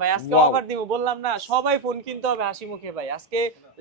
ভাই আজকে অফার দিব বললাম না, সবাই ফোন কিনতে হবে হাসি মুখে ভাই। আজকে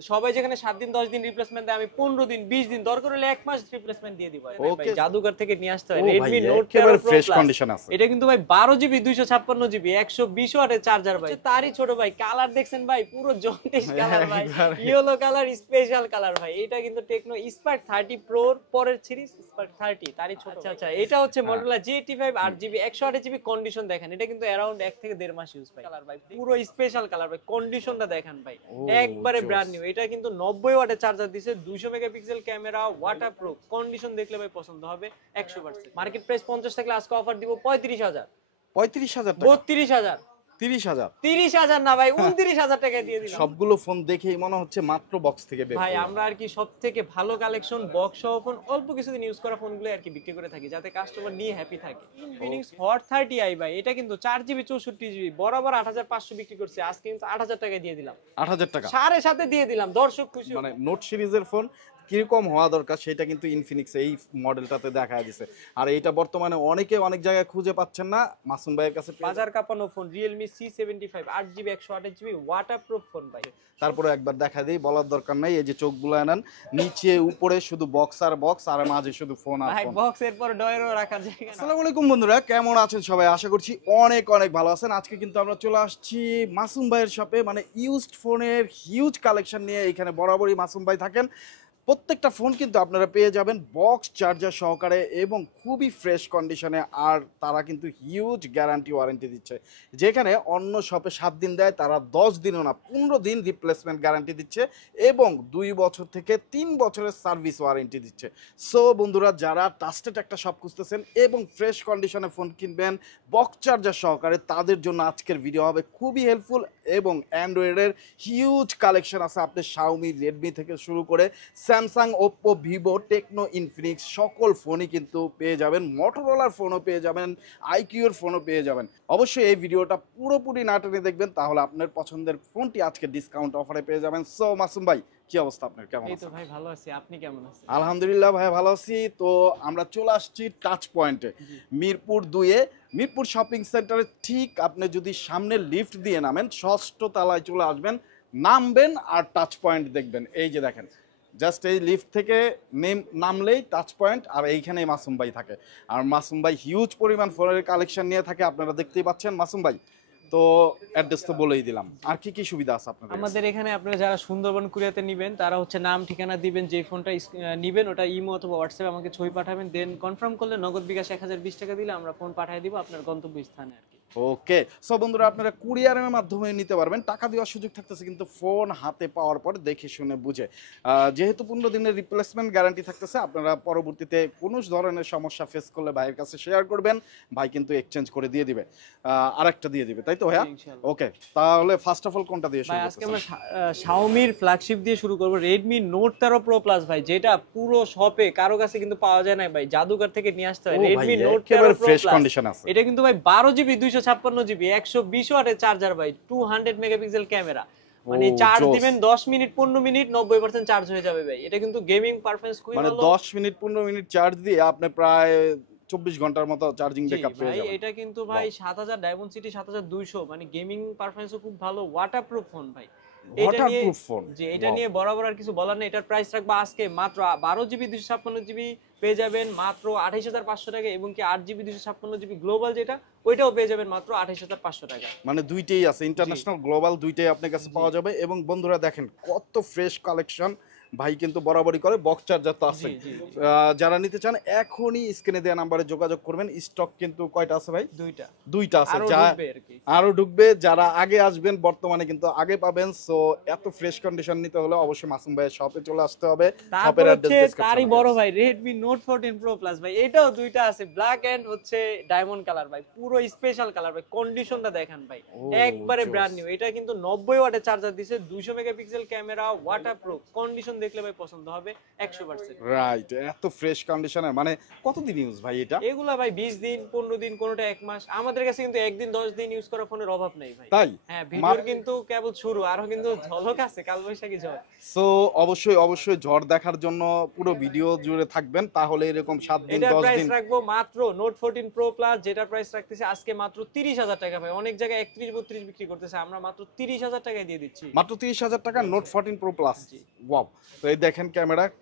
সবাই যেখানে 7 দিন 10 দিন রিপ্লেসমেন্ট দেয়, আমি 15 দিন 20 দিন দরকার হলে 1 মাস রিপ্লেসমেন্ট দিয়ে দিব ভাই। জাদুঘর থেকে নিয়ে আসতে হয় Redmi Note 13 Pro Plus। এটা কিন্তু ভাই 12GB 256GB 120 ওয়াটের চার্জার ভাই। তারই ছোট ভাই, কালার দেখছেন ভাই, পুরো জন্ডিস কালার ভাই, ইয়েলো কালার, স্পেশাল কালার ভাই। এটা কিন্তু টেকনো স্পার্ক 30 Pro এর পরের সিরিজ, স্পার্ক 30 তারই ছোট। আচ্ছা এটা হচ্ছে Motorola G85 8GB 128GB। Condition দেখেন, এটা কিন্তু अराउंड 1 থেকে 1.5 মাস ইউজ ভাই। কালার ভাই পুরো স্পেশাল কালার ভাই, কন্ডিশনটা দেখেন ভাই, একবারে ব্র্যান্ড নিউ। এটা কিন্তু 90 ওয়াটের চার্জার দিছে, 200 মেগাপিক্সেল ক্যামেরা, ওয়াটারপ্রুফ। কন্ডিশন দেখলে ভাই পছন্দ হবে 100%। মার্কেট প্রাইস 50 থাকলে আজকে অফার দিব 35,000। 35,000 টাকা? 32,000। 30,000? 30,000 না ভাই, 29,000 টাকা দিয়ে দিলাম। সবগুলো ফোন দেখেই মনে হচ্ছে মাত্র বক্স থেকে বের ভাই করলাম। আমরা আর কি সবথেকে ভালো কালেকশন বক্স সহ ফোন অল্প কিছুদিন ইউজ করা ফোনগুলো আর কি বিক্রি করে থাকি, যাতে কাস্টমার নিয়ে হ্যাপি থাকে। ইনফিনিক্স হট 30i ভাই, এটা কিন্তু 4GB 64GB বরাবর 8,500 বিক্রি করছে, আজকে কিন্তু 8,000 টাকায় দিয়ে দিলাম। 8,000 টাকা? সাড়ে সাথে দিয়ে দিলাম, দর্শক খুশি। মানে নোট সিরিজের ফোন কিরকম হওয়া দরকার সেটা কিন্তু ইনফিনিক্স এই মডেলটাতে দেখা দিয়েছে। আর এইটা বর্তমানে অনেকে অনেক জায়গায় খুঁজে পাচ্ছেন না, মাসুম ভাইয়ের কাছে বাজার কাঁপানো phone Realme C75 8GB 128GB waterproof phone ভাই। তারপরে একবার দেখা দিই, বলার দরকার নাই। এই যে চোখগুলো আনেন, নিচে উপরে শুধু বক্স আর মাঝে শুধু ফোন আর ভাই ফোন। বক্সের পর ডয়ারও রাখার জায়গা না। আসসালামু আলাইকুম বন্ধুরা, কেমন আছেন সবাই? আশা করছি অনেক অনেক ভালো আছেন। আজকে কিন্তু আমরা চলে আসছি মাসুম ভাইয়ের শপে, মানে ইউজড ফোনের হিউজ কালেকশন নিয়ে। এখানে বরাবরই মাসুম ভাই থাকেন। প্রত্যেকটা ফোন কিন্তু আপনারা পেয়ে যাবেন বক্স চার্জার সহকারে এবং খুবই ফ্রেশ কন্ডিশনে। আর তারা কিন্তু হিউজ গ্যারান্টি ওয়ারেন্টি দিচ্ছে, যেখানে অন্য শপে 7 দিন দেয়, তারা 10 দিনও না 15 দিন রিপ্লেসমেন্ট গ্যারান্টি দিচ্ছে এবং 2 বছর থেকে 3 বছরের সার্ভিস ওয়ারেন্টি দিচ্ছে। সো বন্ধুরা, যারা ট্রাস্টেড একটা শপ খুঁজতেছেন এবং ফ্রেশ কন্ডিশনে ফোন কিনবেন বক্স চার্জার সহকারে, তাদের জন্য আজকের ভিডিও হবে খুবই হেল্পফুল। এবং অ্যান্ড্রয়েডের হিউজ কালেকশন আছে, আপনি শাওমি, রেডমি থেকে শুরু করে Samsung, Oppo, Vivo, Tecno, Infinix সকল ফোনই কিন্তু পেয়ে যাবেন। মোটরোলার ফোনও পেয়ে যাবেন, আইকিউর ফোনও পেয়ে যাবেন। অবশ্যই এই ভিডিওটা পুরোপুরি না টেনে দেখবেন, তাহলে আপনার পছন্দের ফোনটি আজকে ডিসকাউন্ট অফারে পেয়ে যাবেন। সো মাসুম ভাই, কি অবস্থা আপনার? কেমন এই তো আছেন? ভাই ভালো আছি, আপনি কেমন আছেন? আলহামদুলিল্লাহ ভাই, ভালো আছি। তো আমরা চলে আসছি টাচ পয়েন্টে, মিরপুর 2-এ, মিরপুর শপিং সেন্টারে। ঠিক আপনি যদি সামনে লিফট দিয়ে নামেন, 6ষ্ঠ তলায় চলে আসবেন, নামবেন আর টাচ পয়েন্ট দেখবেন। এই যে দেখেন, জাস্ট এই লিফট থেকে নামলেই টাচ পয়েন্ট, আর এইখানেই মাসুম ভাই থাকে। আর মাসুম ভাই হিউজ পরিমাণ ফোনের কালেকশন নিয়ে থাকে, আপনারা দেখতেই পাচ্ছেন। মাসুম ভাই, তো অ্যাড্রেস তো বলেই দিলাম, আর কি কি সুবিধা আছে আপনাদের? আমাদের এখানে আপনারা যারা সুন্দরবন কুরিয়াতে নেবেন, তারা হচ্ছে নাম ঠিকানা দিবেন, যে ফোনটা নেবেন ওটা ইমো অথবা হোয়াটসঅ্যাপে আমাকে ছবি পাঠাবেন, দেন কনফার্ম করলে নগদ বিকাশ 1020 টাকা দিলে আমরা ফোন পাঠিয়ে দিব আপনার গন্তব্য স্থানে আর কি। ওকে। সো বন্ধুরা, আপনারা কুরিয়ারের মাধ্যমে নিতে পারবেন, টাকা দেওয়ার সুযোগ থাকতেছে, কিন্তু ফোন হাতে পাওয়ার পর দেখে শুনে বুঝে। যেহেতু 15 দিনের রিপ্লেসমেন্ট গ্যারান্টি থাকতেছে, আপনারা পরবর্তীতে কোনো ধরনের সমস্যা ফেস করলে ভাইয়ের কাছে শেয়ার করবেন, ভাই কিন্তু এক্সচেঞ্জ করে দিয়ে দিবে, আরেকটা দিয়ে দিবে, তাই তো ভাইয়া? ওকে, তাহলে ফার্স্ট অফ অল কোনটা দিয়ে শুরু ভাই করতে আজকে আমরা Xiaomi এর ফ্ল্যাগশিপ দিয়ে শুরু করব, Redmi Note 13 Pro Plus ভাই, যেটা পুরো শপে কারো কাছে কিন্তু পাওয়া যায় না ভাই, জাদুঘর থেকে নিয়ে আসতে হয়। Redmi Note 13 Pro fresh Plus condition আছে। এটা কিন্তু ভাই 12GB 256GB 120 ওয়াটের চার্জার ভাই, 200 মেগাপিক্সেল ক্যামেরা। মানে চার্জ দিবেন 10 মিনিট 15 মিনিট 90% চার্জ হয়ে যাবে ভাই। এটা কিন্তু গেমিং পারফরম্যান্স খুবই ভালো। মানে 10 মিনিট 15 মিনিট চার্জ দিয়ে আপনি প্রায় 24 ঘন্টার মতো চার্জিং ব্যাকআপ পেয়ে যাবেন। এটা কিন্তু ভাই 7000 ডায়মন্ড সিটি 7200, মানে গেমিং পারফরম্যান্সও খুব ভালো, ওয়াটারপ্রুফ ফোন ভাই। ওয়াটারপ্রুফ ফোন, জি এটা নিয়ে বরাবর আর কিছু বলার নেই। এটার প্রাইস রাখবো আজকে মাত্র 12GB 256GB পেয়ে যাবেন মাত্র 28,500 টাকা, এবং কি 8GB 256GB গ্লোবাল যেটা, ওইটাও পেয়ে যাবেন মাত্র 28,500 টাকা। মানে দুইটাই আছে, ইন্টারন্যাশনাল গ্লোবাল দুইটাই আপনার কাছে পাওয়া যাবে। এবং বন্ধুরা দেখেন কত ফ্রেশ কালেকশন, ভাই কিন্তু বরাবরই করে। বক্স চার্জার তো আছে, যারা নিতে চান এখনই স্ক্রিনে দেওয়া নাম্বারে যোগাযোগ করবেন। স্টক কিন্তু কয়টা আছে ভাই? দুইটা আছে, আরো ঢুকবে। যারা আগে আসবেন বর্তমানে কিন্তু আগে পাবেন। সো এত ফ্রেশ কন্ডিশন নিতে হলে অবশ্যই মাসুম ভাইয়ের শপে চলে আসতে হবে। শপের অ্যাড্রেস তারই বড় ভাই Redmi Note 14 Pro Plus ভাই, এটাও দুইটা আছে, ব্ল্যাক এন্ড হচ্ছে ডায়মন্ড কালার ভাই, পুরো স্পেশাল কালার ভাই। কন্ডিশনটা দেখেন ভাই, একবারে ব্র্যান্ড নিউ। এটা কিন্তু 90 ওয়াটের চার্জার দিছে, 200 মেগাপিক্সেল ক্যামেরা, ওয়াটারপ্রুফ। কন্ডিশন দেখলে ভাই পছন্দ হবে 100%। রাইট, এত ফ্রেশ কন্ডিশনে মানে কতদিন ইউজ ভাই এটা? এগুলা ভাই 20 দিন 15 দিন কোনটা 1 মাস, আমাদের কাছে কিন্তু একদিন 10 দিন ইউজ করা ফোনের অভাব নেই ভাই। তাই হ্যাঁ, ভিডিওর কিন্তু কেবল শুরু, আরো কিন্তু ঝলক আছে, কালবৈশাখী ঝড়। সো অবশ্যই অবশ্যই ঝড় দেখার জন্য পুরো ভিডিও জুড়ে থাকবেন, তাহলে এরকম 7 দিন এটার 10 প্রাইস দিন। রাখবো মাত্র নোট 14 প্রো প্লাস, যেটার প্রাইস রাখতেছে আজকে মাত্র 30,000 টাকা ভাই। অনেক জায়গায় 31 32 বিক্রি করতেছে, আমরা মাত্র 30,000 টাকায় দিয়ে দিচ্ছি। মাত্র 30,000 টাকা নোট 14 প্রো প্লাস। ওয়াও, তো এই দেখেন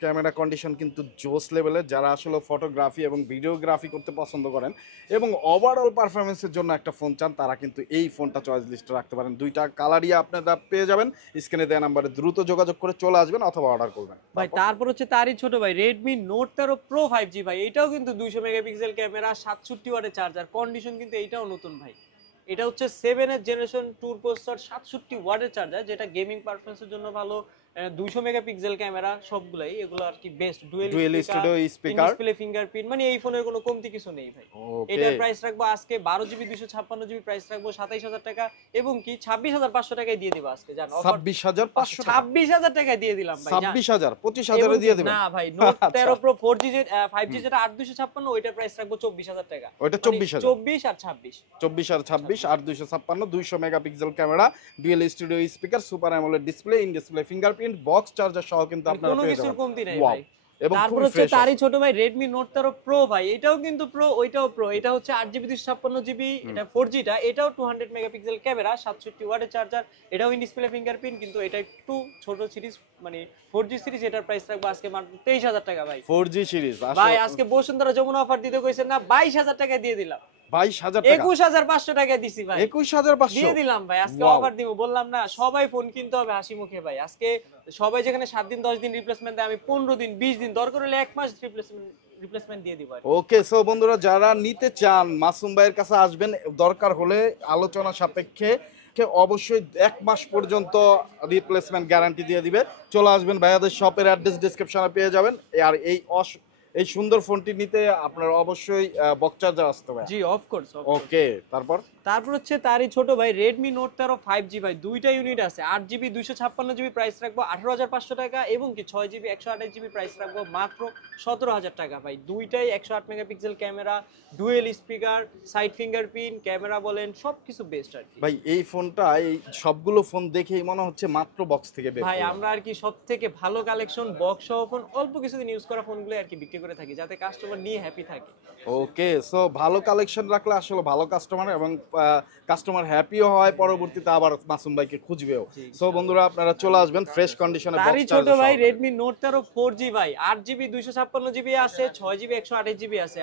ক্যামেরা কন্ডিশন কিন্তু জোস লেভেলের। যারা আসলে ফটোগ্রাফি এবং ভিডিওগ্রাফি করতে পছন্দ করেন এবং ওভারঅল পারফরমেন্সের জন্য একটা ফোন চান, তারা কিন্তু এই ফোনটা চয়েস লিস্টে রাখতে পারেন। দুইটা কালারই আপনারা পেয়ে যাবেন। স্ক্রিনে দেওয়া নাম্বারে দ্রুত যোগাযোগ করে চলে আসবেন অথবা অর্ডার করবেন ভাই। তারপর হচ্ছে তারই ছোট ভাই Redmi Note 13 Pro 5G ভাই। এটাও কিন্তু 200 মেগাপিক্সেল ক্যামেরা, 67 ওয়াটের চার্জার, কন্ডিশন কিন্তু এইটাও নতুন ভাই। এটা হচ্ছে 7 এর জেনারেশন 2 প্রসেসর, 67 ওয়াটের চার্জার, যেটা গেমিং পারফরম্যান্সের জন্য ভালো। 200 মেগাপিক্সেল ক্যামেরা, সবগুলাই এগুলো আর কি best. Dual studio speaker, display fingerprint, মানে এই ফোনের কোনো কমতি কিছু নেই ভাই। এটার প্রাইস রাখবো আজকে 12GB 256GB, প্রাইস রাখবো 27000 টাকা এবং কি 26500 টাকায় দিয়ে দিব আজকে। জান অফার 26500 টাকা, 26000 টাকায় দিয়ে দিলাম ভাই। 26000 25000 এ দিয়ে দিবেন না ভাই, Note 13 Pro 4G 5G যেটা 8256, ওইটার প্রাইস রাখবো 24000 টাকা। ওইটা 24000, 24 আর 26, 24 আর 26 আর 256, 200 megapixel camera, dual studio speaker, super amoled display, in display fingerprint, box charger সহ কিন্তু আপনারা কোনো পেয়ে কিছুর যাবেন। কমতি নাই ওয়াও, ভাই। এবং তারপর হচ্ছে তারই ছোট ভাই Redmi Note 13 Pro ভাই। এটাও কিন্তু প্রো, ওইটাও প্রো। এটা হচ্ছে 8GB 256GB, এটা 4G টা। এটাও 200 মেগাপিক্সেল ক্যামেরা, 67 ওয়াটের চার্জার, এটাও ইন ডিসপ্লে ফিঙ্গারপ্রিন্ট, কিন্তু এটা একটু ছোট সিরিজ, মানে 4G সিরিজ। এটার প্রাইস রাখবো আজকে মাত্র 23000 টাকা ভাই। 4G সিরিজ ভাই আজকে বসুন্ধরা যমুনা অফার দিতে কইছেন না, 22000 টাকা দিয়ে দিলাম। 22000 টাকা, 21500 টাকা দিছি ভাই। 21500 দিয়ে দিলাম ভাই। আজকে অফার দিব, বললাম না সবাই ফোন কিনতে হবে হাসি মুখে ভাই। আজকে সবাই যেখানে 7 দিন 10 দিন রিপ্লেসমেন্ট দেয়, আমি 15 দিন 20 দিন, দরকার হলে 1 মাস রিপ্লেসমেন্ট দিয়ে দিব। ওকে, সো বন্ধুরা যারা নিতে চান মাসুম ভাইয়ের কাছে আসবেন, দরকার হলে আলোচনা সাপেক্ষে অবশ্যই 1 মাস পর্যন্ত রিপ্লেসমেন্ট গ্যারান্টি দিয়ে দিবে। চলে আসবেন, ভাইয়াদের শপের অ্যাড্রেস ডেসক্রিপশনে পেয়ে যাবেন। আর এই সুন্দর ফোনটি নিতে আপনার অবশ্যই বক্স চার্জার আসতে হবে। জি, অফ কোর্স। ওকে, তারপর হচ্ছে তারই ছোট ভাই Redmi Note 13 5G ভাই। দুইটা ইউনিট আছে, 8GB 256GB, প্রাইস রাখবো 18500 টাকা এবং কি 6GB 128GB, প্রাইস রাখবো মাত্র 17000 টাকা ভাই। দুইটাই 108 megapixel camera, dual speaker, side fingerprint, camera বলেন সবকিছু বেস্ট আর কি ভাই। এই ফোনটা, এই সবগুলো ফোন দেখেই মনে হচ্ছে মাত্র বক্স থেকে বের ভাই। আমরা আর কি সবথেকে ভালো কালেকশন বক্স সহ ফোন, অল্প কিছুদিন ইউজ করা ফোনগুলো আর কি বিক্রি করে থাকি, যাতে কাস্টমার নিয়ে হ্যাপি থাকে। ওকে, সো ভালো কালেকশন রাখলে আসলে ভালো কাস্টমার এবং কাস্টমার হ্যাপিও হয়, পরবর্তীতে আবার মাসুম ভাইকে খুঁজবেও। সো বন্ধুরা আপনারা চলে আসবেন ফ্রেশ কন্ডিশনে। তারই ছোট ভাই Redmi Note 13 4G ভাই। 8GB 256GB আছে, 6GB 128GB আছে।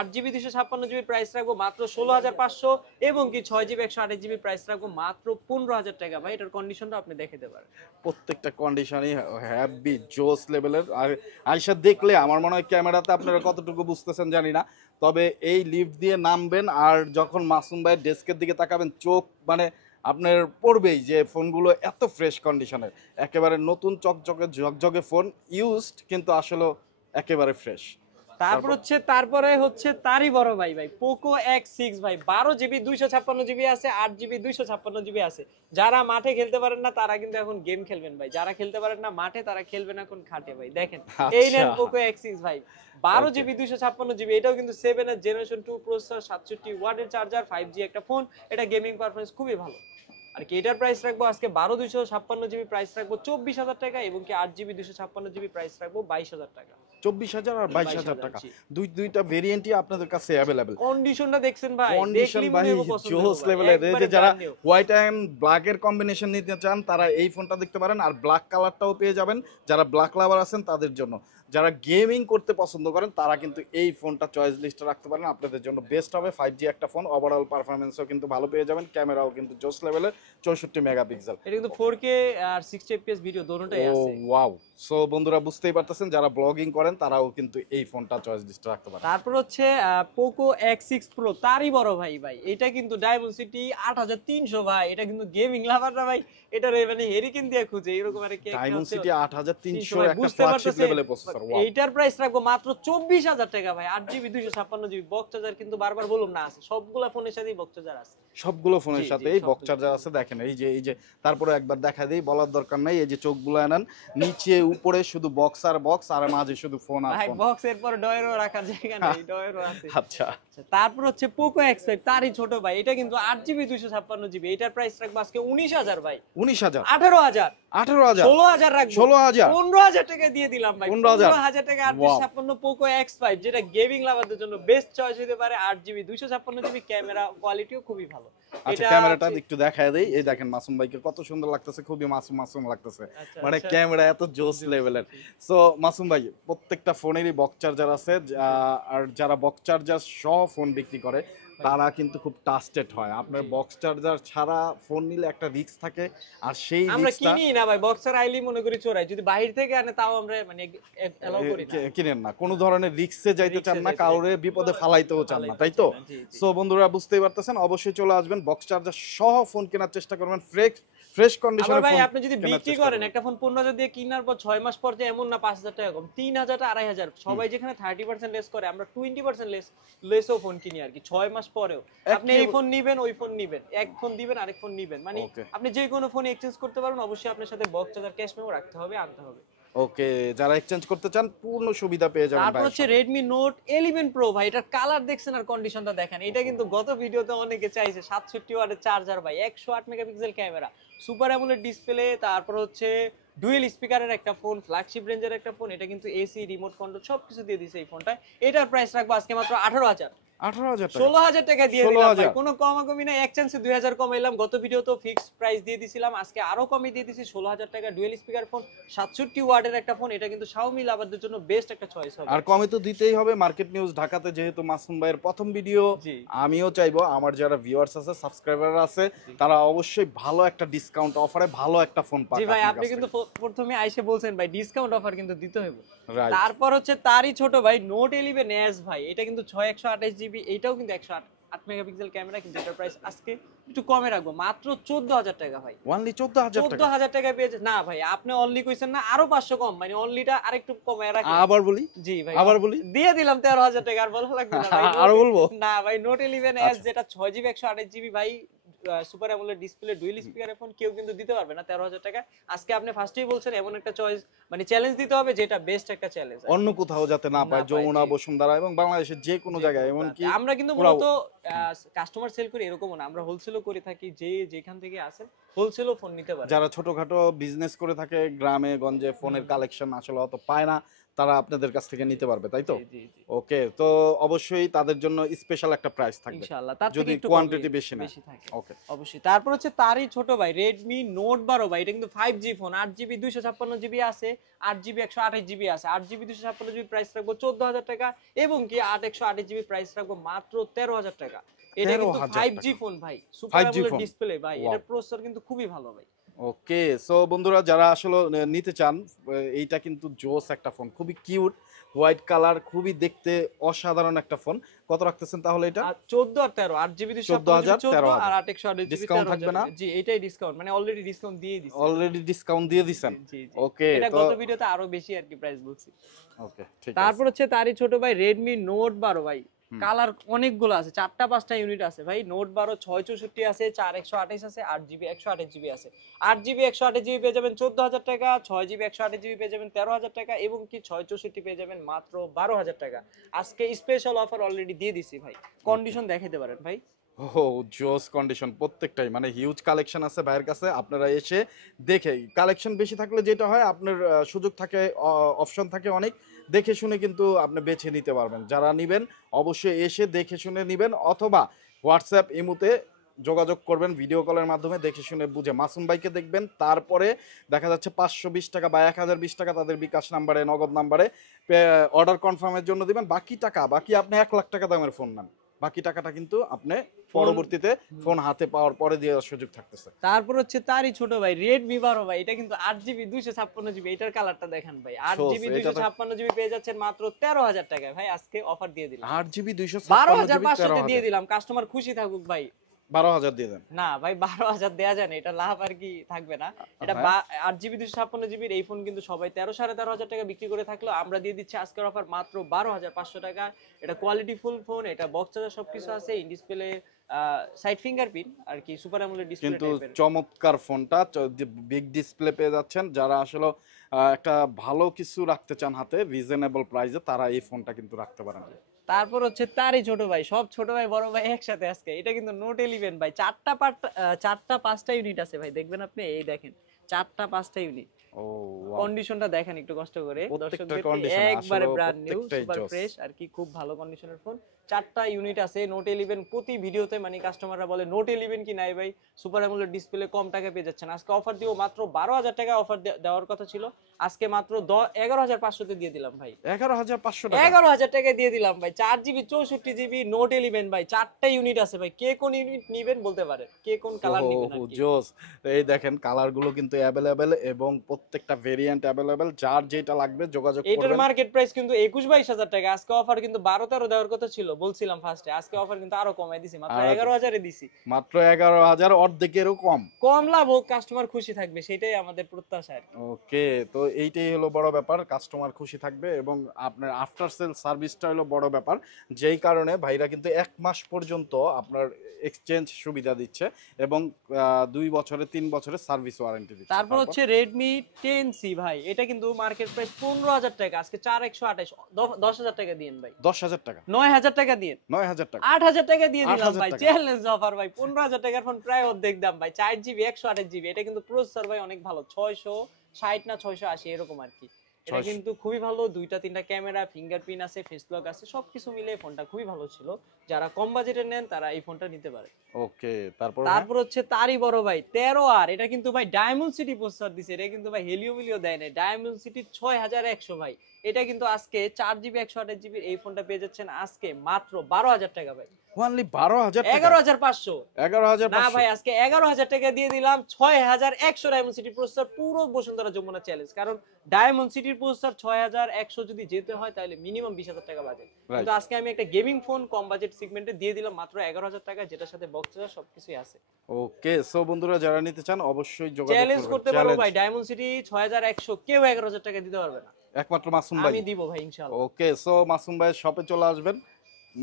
8GB 256GB প্রাইস রাখবো মাত্র 16500 এবং কি 6GB 128GB প্রাইস রাখবো মাত্র 15000 টাকা ভাই। এটার কন্ডিশনটা আপনি দেখে পারেন, প্রত্যেকটা কন্ডিশনই হ্যাভি জোস লেভেলের। আর আইসা দেখলে আমার মনে হয় ক্যামেরাতে আপনারা কতটুকু বুঝতেছেন জানি না, তবে এই লিফট দিয়ে নামবেন আর যখন মাসুম ভাইয়ের ডেস্কের দিকে তাকাবেন, চোখ মানে আপনার পড়বেই যে ফোনগুলো এত ফ্রেশ কন্ডিশনের, একেবারে নতুন চকচকে ঝকঝকে ফোন, ইউজড কিন্তু আসলে একেবারে ফ্রেশ। তারপরে হচ্ছে তারই বড় ভাই Poco X6 ভাই। 12GB 256GB আছে, 8GB 256GB আছে। যারা মাঠে খেলতে পারেন না তারা কিন্তু এখন গেম খেলবেন ভাই, যারা খেলতে পারেন না মাঠে তারা খেলবেন এখন খাটে ভাই। দেখেন এই নেন Poco X6 ভাই, 12GB 256GB। এটাও কিন্তু 7 এর জেনারেশন 2 প্রসেসর, 67 ওয়াটের চার্জার, 5G একটা ফোন। এটা গেমিং পারফরম্যান্স খুবই ভালো। আর কি এটার প্রাইস রাখবো আজকে 12256GB, প্রাইস রাখবো 24000 টাকা এবং কি 8GB 256GB প্রাইস রাখবো 22000 টাকা। 24000 আর 22000 টাকা, দুইটা ভেরিয়েন্টই আপনাদের কাছে अवेलेबल। কন্ডিশনটা দেখছেন ভাই, কন্ডিশন ভাই জোস লেভেলের। এই যে যারা হোয়াইট এন্ড ব্ল্যাক এর কম্বিনেশন নিতে চান তারা এই ফোনটা দেখতে পারেন, আর ব্ল্যাক কালারটাও পেয়ে যাবেন যারা ব্ল্যাক লাভার আছেন তাদের জন্য। যারা গেমিং করতে পছন্দ করেন তারা কিন্তু এই ফোনটা চয়েস লিস্টে রাখতে পারেন, আপনাদের জন্য বেস্ট হবে। 5G একটা ফোন, ওভারঅল পারফরম্যান্সও কিন্তু ভালো পেয়ে যাবেন, ক্যামেরাও কিন্তু জোস লেভেলের, 64 মেগাপিক্সেল। এটা কিন্তু 4K আর 60 fps ভিডিও দুটোই আছে। ওয়াও, সো বন্ধুরা বুঝতেই পারতেছেন যারা ব্লগিং করেন তারাও কিন্তু এই ফোনটা চয়েস লিস্টে রাখতে পারেন। তারপর হচ্ছে Poco X6 Pro, তারই বড় ভাই। এটা কিন্তু Dimensity 8300 ভাই। এটা কিন্তু গেমিং লাভাররা ভাই এটা মানে হেরিকেন দিয়ে খুঁজে, এরকম আর কি Dimensity 8300 একটা ফ্ল্যাগশিপ লেভেলের প্রসেসর। এইটার প্রাইস রাখবো মাত্র 24,000 টাকা ভাই। 8GB 256GB বক্স চার্জার, কিন্তু বারবার বলুন না আছে, সবগুলা ফোনের সাথেই বক্স চার্জার আছে, সবগুলো ফোনের সাথে এই বক্স চার্জার আছে। দেখেন এই যে তারপরে একবার দেখা দেই, বলার দরকার নাই, এই যে চোখগুলো আনেন, নিচে উপরে শুধু বক্স আর বক্স, আর মাঝে শুধু ফোন আর ভাই ফোন। বক্স এর পর ডয়েরও রাখার জায়গা নেই, ডয়েরও আছে। আচ্ছা, তারপর হচ্ছে পোকো X5, তারই ছোট ভাই, এটা কিন্তু 8GB 256GB, এটার প্রাইস রাখবো আজকে 19,000 ভাই। 19,000, 18,000, 18,000, 16,000 রাখবো, 16,000, 15,000 টাকা দিয়ে দিলাম ভাই। 15,000 টাকা 856 পোকো X5, যেটা গেমিং লাভারদের জন্য বেস্ট চয়েস হতে পারে। 8GB 256GB, ক্যামেরা কোয়ালিটিও খুবই ভালো। আচ্ছা, ক্যামেরাটা একটু দেখায় দেই। এই দেখেন মাসুম ভাইকে কত সুন্দর লাগতেছে, খুবই মাসুম লাগতেছে, মানে ক্যামেরা এত জোস লেভেলের। সো মাসুম ভাই, প্রত্যেকটা ফোনেরই বক্স চার্জার আছে, আর যারা বক্স চার্জার সহ ফোন বিক্রি করে তারা কিন্তু খুব ট্রাস্টেড হয়। আপনার বক্স চার্জার ছাড়া ফোন নিলে একটা রিস্ক থাকে, আর সেই আমরা রিস্কটা কিনি না ভাই, বক্সার আইলি মনে করি চোরাই, যদি বাইরে থেকে আনে তাও আমরা মানে এলাও করি না, কিনেন না, কোনো ধরনের রিস্কে যাইতে চান না, কাউরে বিপদে ফালাইতেও চান না, তাই তো? সো বন্ধুরা বুঝতেই পারতেছেন, অবশ্যই চলে আসবেন, বক্স চার্জার সহ ফোন কেনার চেষ্টা করবেন, ফ্রেশ কন্ডিশনে ফোন। ভাই আপনি যদি বিক্রি করেন একটা ফোন 15,000 দিয়ে কেনার পর 6 মাস পর যে এমন না 5,000 টাকা কম, 3,000 2,500, সবাই যেখানে 30% লেস করে, আমরা 20% লেসও ফোন কিনি আর কি 6 মাস পরেও। আপনি এই ফোন নিবেন, ওই ফোন নিবেন, এক ফোন দিবেন আরেক ফোন নিবেন, মানে আপনি যে কোনো ফোন এক্সচেঞ্জ করতে পারবেন। অবশ্যই আপনার সাথে বক্স চার্জার, ক্যাশ মেমো রাখতে হবে, আনতে হবে। ওকে, যারা এক্সচেঞ্জ করতে চান পূর্ণ সুবিধা পেয়ে যাবেন। তারপর হচ্ছে Redmi Note 11 Pro ভাই, এটার কালার দেখছেন আর কন্ডিশনটা দেখেন। এটা কিন্তু গত ভিডিওতে অনেকে চাইছে, 67 ওয়াটের চার্জার ভাই, 108 megapixel camera, super amoled display, তারপর হচ্ছে ডুয়েল স্পিকারের একটা ফোন, ফ্ল্যাগশিপ রেঞ্জের একটা ফোন, এটা কিন্তু এসি, রিমোট কন্ট্রোল সবকিছু দিয়ে দিয়েছে এই ফোনটা। এটার প্রাইস রাখবো আজকে মাত্র 18,000, 16,000 টাকা দিয়ে দিলাম ভাই, কোনো কমাকমি না, এক চান্সে 2,000 কমাইলাম। গত ভিডিওতে ফিক্সড প্রাইস দিয়ে দিছিলাম, আজকে আরো কমই দিয়ে দিছি, 16,000 টাকা। ডুয়েল স্পিকার ফোন, 67 ওয়াটের একটা ফোন, এটা কিন্তু Xiaomi লাভারদের জন্য বেস্ট একটা চয়েস হবে। আর কমে তো দিতেই হবে। মার্কেট নিউজ ঢাকাতে যেহেতু মাসুম ভাইয়ের প্রথম ভিডিও, আমিও চাইবো আমার যারা ভিউয়ার্স আছে, সাবস্ক্রাইবার আছে, তারা অবশ্যই ভালো একটা ডিসকাউন্ট অফারে ভালো একটা ফোন পাবে। জি ভাই, আপনি কিন্তু প্রথমে আইসে বলছেন ভাই ডিসকাউন্ট অফার কিন্তু দিতে হবে। তারপর হচ্ছে তারই ছোট ভাই Note 11s ভাই, এটা কিন্তু 6/128GB, এটাও কিন্তু 108 মেগাপিক্সেল ক্যামেরা, কিন্তু এটার প্রাইস আজকে একটু কমে রাখবো, মাত্র 14,000 টাকা ভাই। অনলি 14,000 টাকা পেয়ে না ভাই, আপনি অনলি কইছেন না, আরো 500 কম, মানে অনলিটা আরেকটু কমায় রাখেন। আবার বলি, জি ভাই আবার বলি, দিয়ে দিলাম 13,000 টাকা, আর বলা লাগবে না ভাই। আরো বলবো না ভাই, Note 11s যেটা 6GB 128GB ভাই, সুপার অ্যামোলেড ডিসপ্লে, ডুয়েল স্পিকারের ফোন, কেউ কিন্তু দিতে পারবে না 13,000 টাকা। আজকে আপনি ফার্স্টেই বলছেন এমন একটা চয়েস, মানে চ্যালেঞ্জ দিতে হবে, যেটা বেস্ট একটা চ্যালেঞ্জ, অন্য কোথাও যাতে না পায়, যমুনা, বসুন্ধরা এবং বাংলাদেশের যে কোনো জায়গায়। এমন কি আমরা কিন্তু মূলত কাস্টমার সেল করি এরকমও না, আমরা হোলসেলও করে থাকি, যে যেখান থেকে আসেন হোলসেলও ফোন নিতে পারে। যারা ছোটখাটো বিজনেস করে থাকে গ্রামে গঞ্জে, ফোনের কালেকশন আসলে অত পায় না, তারা আপনাদের কাছ থেকে নিতে পারবে, তাই তো? ওকে, তো অবশ্যই তাদের জন্য স্পেশাল একটা প্রাইস থাকবে ইনশাআল্লাহ, তার যদি থেকে একটু কোয়ান্টিটি বেশি থাকে। ওকে, অবশ্যই। তারপর হচ্ছে তারই ছোট ভাই Redmi Note 12 ভাই, এটা কিন্তু 5G ফোন, 8GB 256GB আছে, 8GB 128GB আছে। 8GB 256GB প্রাইস রাখবো 14,000 টাকা, এবং কি 8/128GB প্রাইস রাখবো মাত্র 13,000 টাকা। এটা কিন্তু 5G ফোন ভাই, সুপার অ্যামোলেড ডিসপ্লে ভাই, এটার প্রসেসর কিন্তু খুবই ভালো ভাই। ওকে, সো বন্ধুরা যারা আসলে নিতে চান, এইটা কিন্তু জোস একটা ফোন, খুবই কিউট, হোয়াইট কালার, খুবই দেখতে অসাধারণ একটা ফোন। কত রাখতেছেন তাহলে এটা? 14 আর 13, 8GB 256 আর 8/128GB ডিসকাউন্ট থাকবে না? জি, এটাই ডিসকাউন্ট, মানে অলরেডি ডিসকাউন্ট দিয়ে দিছি। অলরেডি ডিসকাউন্ট দিয়ে দিবেন? জি জি, ওকে, এটা গত ভিডিওতে আরো বেশি আর কি প্রাইস বলছি। ওকে, ঠিক আছে। তারপর হচ্ছে তারই ছোট ভাই Redmi Note 12 ভাই, কালার অনেকগুলো আছে, 4টা 5টা ইউনিট আছে ভাই। Note 12 664 আছে, 4128 আছে, 8GB 128GB আছে। 8GB 128GB পেয়ে যাবেন 14,000 টাকা, 6GB 128GB পেয়ে যাবেন 13,000 টাকা, এবং কি 664 পেয়ে যাবেন মাত্র 12,000 টাকা। আজকে স্পেশাল অফার অলরেডি দিয়ে দিছি ভাই, কন্ডিশন দেখাইতে পারেন ভাই। ও জোস কন্ডিশন, প্রত্যেকটাই মানে হিউজ কালেকশন আছে ভাইয়ের কাছে। আপনারা এসে দেখে, কালেকশন বেশি থাকলে যেটা হয় আপনার সুযোগ থাকে, অপশন থাকে অনেক, দেখে শুনে কিন্তু আপনি বেছে নিতে পারবেন। যারা নেবেন অবশ্যই এসে দেখে শুনে নেবেন, অথবা হোয়াটসঅ্যাপ ইমুতে যোগাযোগ করবেন ভিডিও কলের মাধ্যমে, দেখে শুনে বুঝে মাসুম ভাইকে দেখবেন। তারপরে দেখা যাচ্ছে 520 টাকা বা 1020 টাকা তাদের বিকাশ নাম্বারে, নগদ নাম্বারে অর্ডার কনফার্মের জন্য দিবেন। বাকি আপনি 1 লাখ টাকা দামের ফোন নেন, বাকি টাকাটা কিন্তু আপনি পরবর্তীতে ফোন হাতে পাওয়ার পরে দেওয়ার সুযোগ থাকতেছে। তারপর হচ্ছে তারই ছোট ভাই Redmi 12 ভাই, এটা কিন্তু 8GB 256GB, এটার কালারটা দেখেন ভাই, 8GB 256GB পেয়ে যাচ্ছেন মাত্র 13,000 টাকায় ভাই। আজকে অফার দিয়ে দিলাম, 8GB 256GB 12,500 দিয়ে দিলাম, কাস্টমার খুশি থাকুক ভাই। 12,000 দিয়ে দেন। না ভাই 12,000 দেয়া যায় না, এটা লাভ আর কি থাকবে না। এটা 8GB 256GB এই ফোন কিন্তু সবাই 13,500 টাকা বিক্রি করে থাকলো, আমরা দিয়ে দিচ্ছি আজকের অফার মাত্র 12,500 টাকা। এটা কোয়ালিটি ফুল ফোন, এটা বক্স চার্জার সবকিছু আছে, ইন ডিসপ্লে সাইড ফিঙ্গারপ্রিন্ট আর কি সুপার অ্যামোলেড ডিসপ্লে কিন্তু টাইপের। চমৎকার ফোনটা, বিগ ডিসপ্লে পেয়ে যাচ্ছেন। যারা আসলে একটা ভালো কিছু রাখতে চান হাতে রিজনেবল প্রাইসে, তারা এই ফোনটা কিন্তু রাখতে পারেন। তারপর হচ্ছে তারই ছোট ভাই, সব ছোট ভাই বড় ভাই একসাথে আজকে। এটা কিন্তু নোট 11 ভাই, চারটা পাঁচটা ইউনিট আছে ভাই, দেখবেন আপনি, এই দেখেন চারটা পাঁচটা ইউনিট। ও কন্ডিশনটা দেখেন একটু কষ্ট করে প্রত্যেকটা দর্শকদের, কন্ডিশন একবারে আসলে ব্র্যান্ড নিউ প্রত্যেকটাই সুপার জোস। ফ্রেশ আর কি, খুব ভালো কন্ডিশনের ফোন। চারটা ইউনিট আছে নোট 11। প্রতি ভিডিওতে মানে কাস্টমাররা বলে নোট 11 কি নাই ভাই, সুপার অ্যামোলেড ডিসপ্লে কম টাকায় পেয়ে যাচ্ছেন। আজকে অফার দিব মাত্র 12,000 টাকা, অফার দেওয়ার কথা ছিল, আজকে মাত্র 11,500 তে দিয়ে দিলাম ভাই। 11,500 টাকা 11,000 টাকা দিয়ে দিলাম ভাই। 4GB 64GB নোট 11 ভাই, চারটা ইউনিট আছে ভাই, কে কোন ইউনিট নিবেন বলতে পারেন, কে কোন কালার নিবেন আর কি। জোস। এই দেখেন কালার গুলো কিন্তু অ্যাভেলেবেল এবং প্রত্যেকটা ভেরিয়েন্ট অ্যাভেলেবেল, যার যেটা লাগবে যোগাযোগ এটার করবেন। মার্কেট প্রাইস কিন্তু 21-22 হাজার টাকা, আজকে অফার কিন্তু 12-13 দেওয়ার কথা ছিল, বলছিলাম ফার্স্টে, আজকে অফার কিন্তু আরো কমাই দিছি, মাত্র 11,000 এ দিছি। মাত্র 11,000, অর্ধেকেরও কম। কম লাভ হোক, কাস্টমার খুশি থাকবে, সেটাই আমাদের প্রত্যাশা আর কি। ওকে, তো এইটাই হলো বড় ব্যাপার, কাস্টমার খুশি থাকবে এবং আপনার আফটার সেল সার্ভিসটা হলো বড় ব্যাপার, যেই কারণে ভাইরা কিন্তু 1 মাস পর্যন্ত আপনার এক্সচেঞ্জ সুবিধা দিচ্ছে এবং 2 বছরে 3 বছরের সার্ভিস ওয়ারেন্টি দিচ্ছে। তারপর হচ্ছে Redmi 10C ভাই, এটা কিন্তু মার্কেট প্রাইস 15,000 টাকা, আজকে 4128, 10,000 টাকা দিন ভাই। 10,000 টাকা 9,000 টাকা দিন, 9,000 টাকা 8,000 টাকা দিয়ে দিলাম 8,000 ভাই, টাকা। চ্যালেঞ্জ অফার ভাই। 15,000 টাকার ফোন প্রায় অর্ধেক দাম ভাই, 4GB 128GB। এটা কিন্তু প্রসেসর ভাই অনেক ভালো, 660 না 680 এরকম আর কি। এটা 600 কিন্তু খুবই ভালো, দুইটা তিনটা ক্যামেরা, ফিঙ্গারপ্রিন্ট আছে, ফেস লক আছে, সবকিছু মিলে ফোনটা খুবই ভালো ছিল। যারা কম বাজেটে নেন তারা এই ফোনটা নিতে পারে। ওকে, তারপর তারপর হচ্ছে তারই বড় ভাই 13R, এটা কিন্তু ভাই ডায়মন্ড সিটি প্রসেসর দিছে, এটা কিন্তু ভাই হেলিও মিলিও দেয় না, ডায়মন্ড সিটি 6100 ভাই। এটা কিন্তু আজকে 4GB 128GB এই ফোনটা পেয়ে যাচ্ছেন আজকে মাত্র 12,000 টাকা ভাই। ওনলি 12,000 টাকা 11,500 না 11,500 ভাই, আজকে 11,000 টাকা দিয়ে দিলাম 6,100 ডায়মন্ড সিটি প্রসেসর, পুরো বসুন্ধরা যমুনা চ্যালেঞ্জ। কারণ ডায়মন্ড সিটির প্রসেসর 6,100 যদি যেতে হয় তাহলে মিনিমাম 20,000 টাকা বাজেট, কিন্তু আজকে আমি একটা গেমিং ফোন কম বাজেট সেগমেন্টে দিয়ে দিলাম মাত্র 11,000 টাকা, যেটার সাথে বক্স চার্জার সবকিছুই আছে। ওকে, সো বন্ধুরা যারা নিতে চান অবশ্যই যোগাযোগ চ্যালেঞ্জ করবেন। করতে পারবো ভাই, ডায়মন্ড সিটি 6,100 কেউ 11,000 টাকা দিতে পারবে না, একমাত্র মাসুম ভাই। আমি দিব ভাই ইনশাআল্লাহ। ওকে, সো মাসুম ভাইয়ের শপে চলে আসবেন,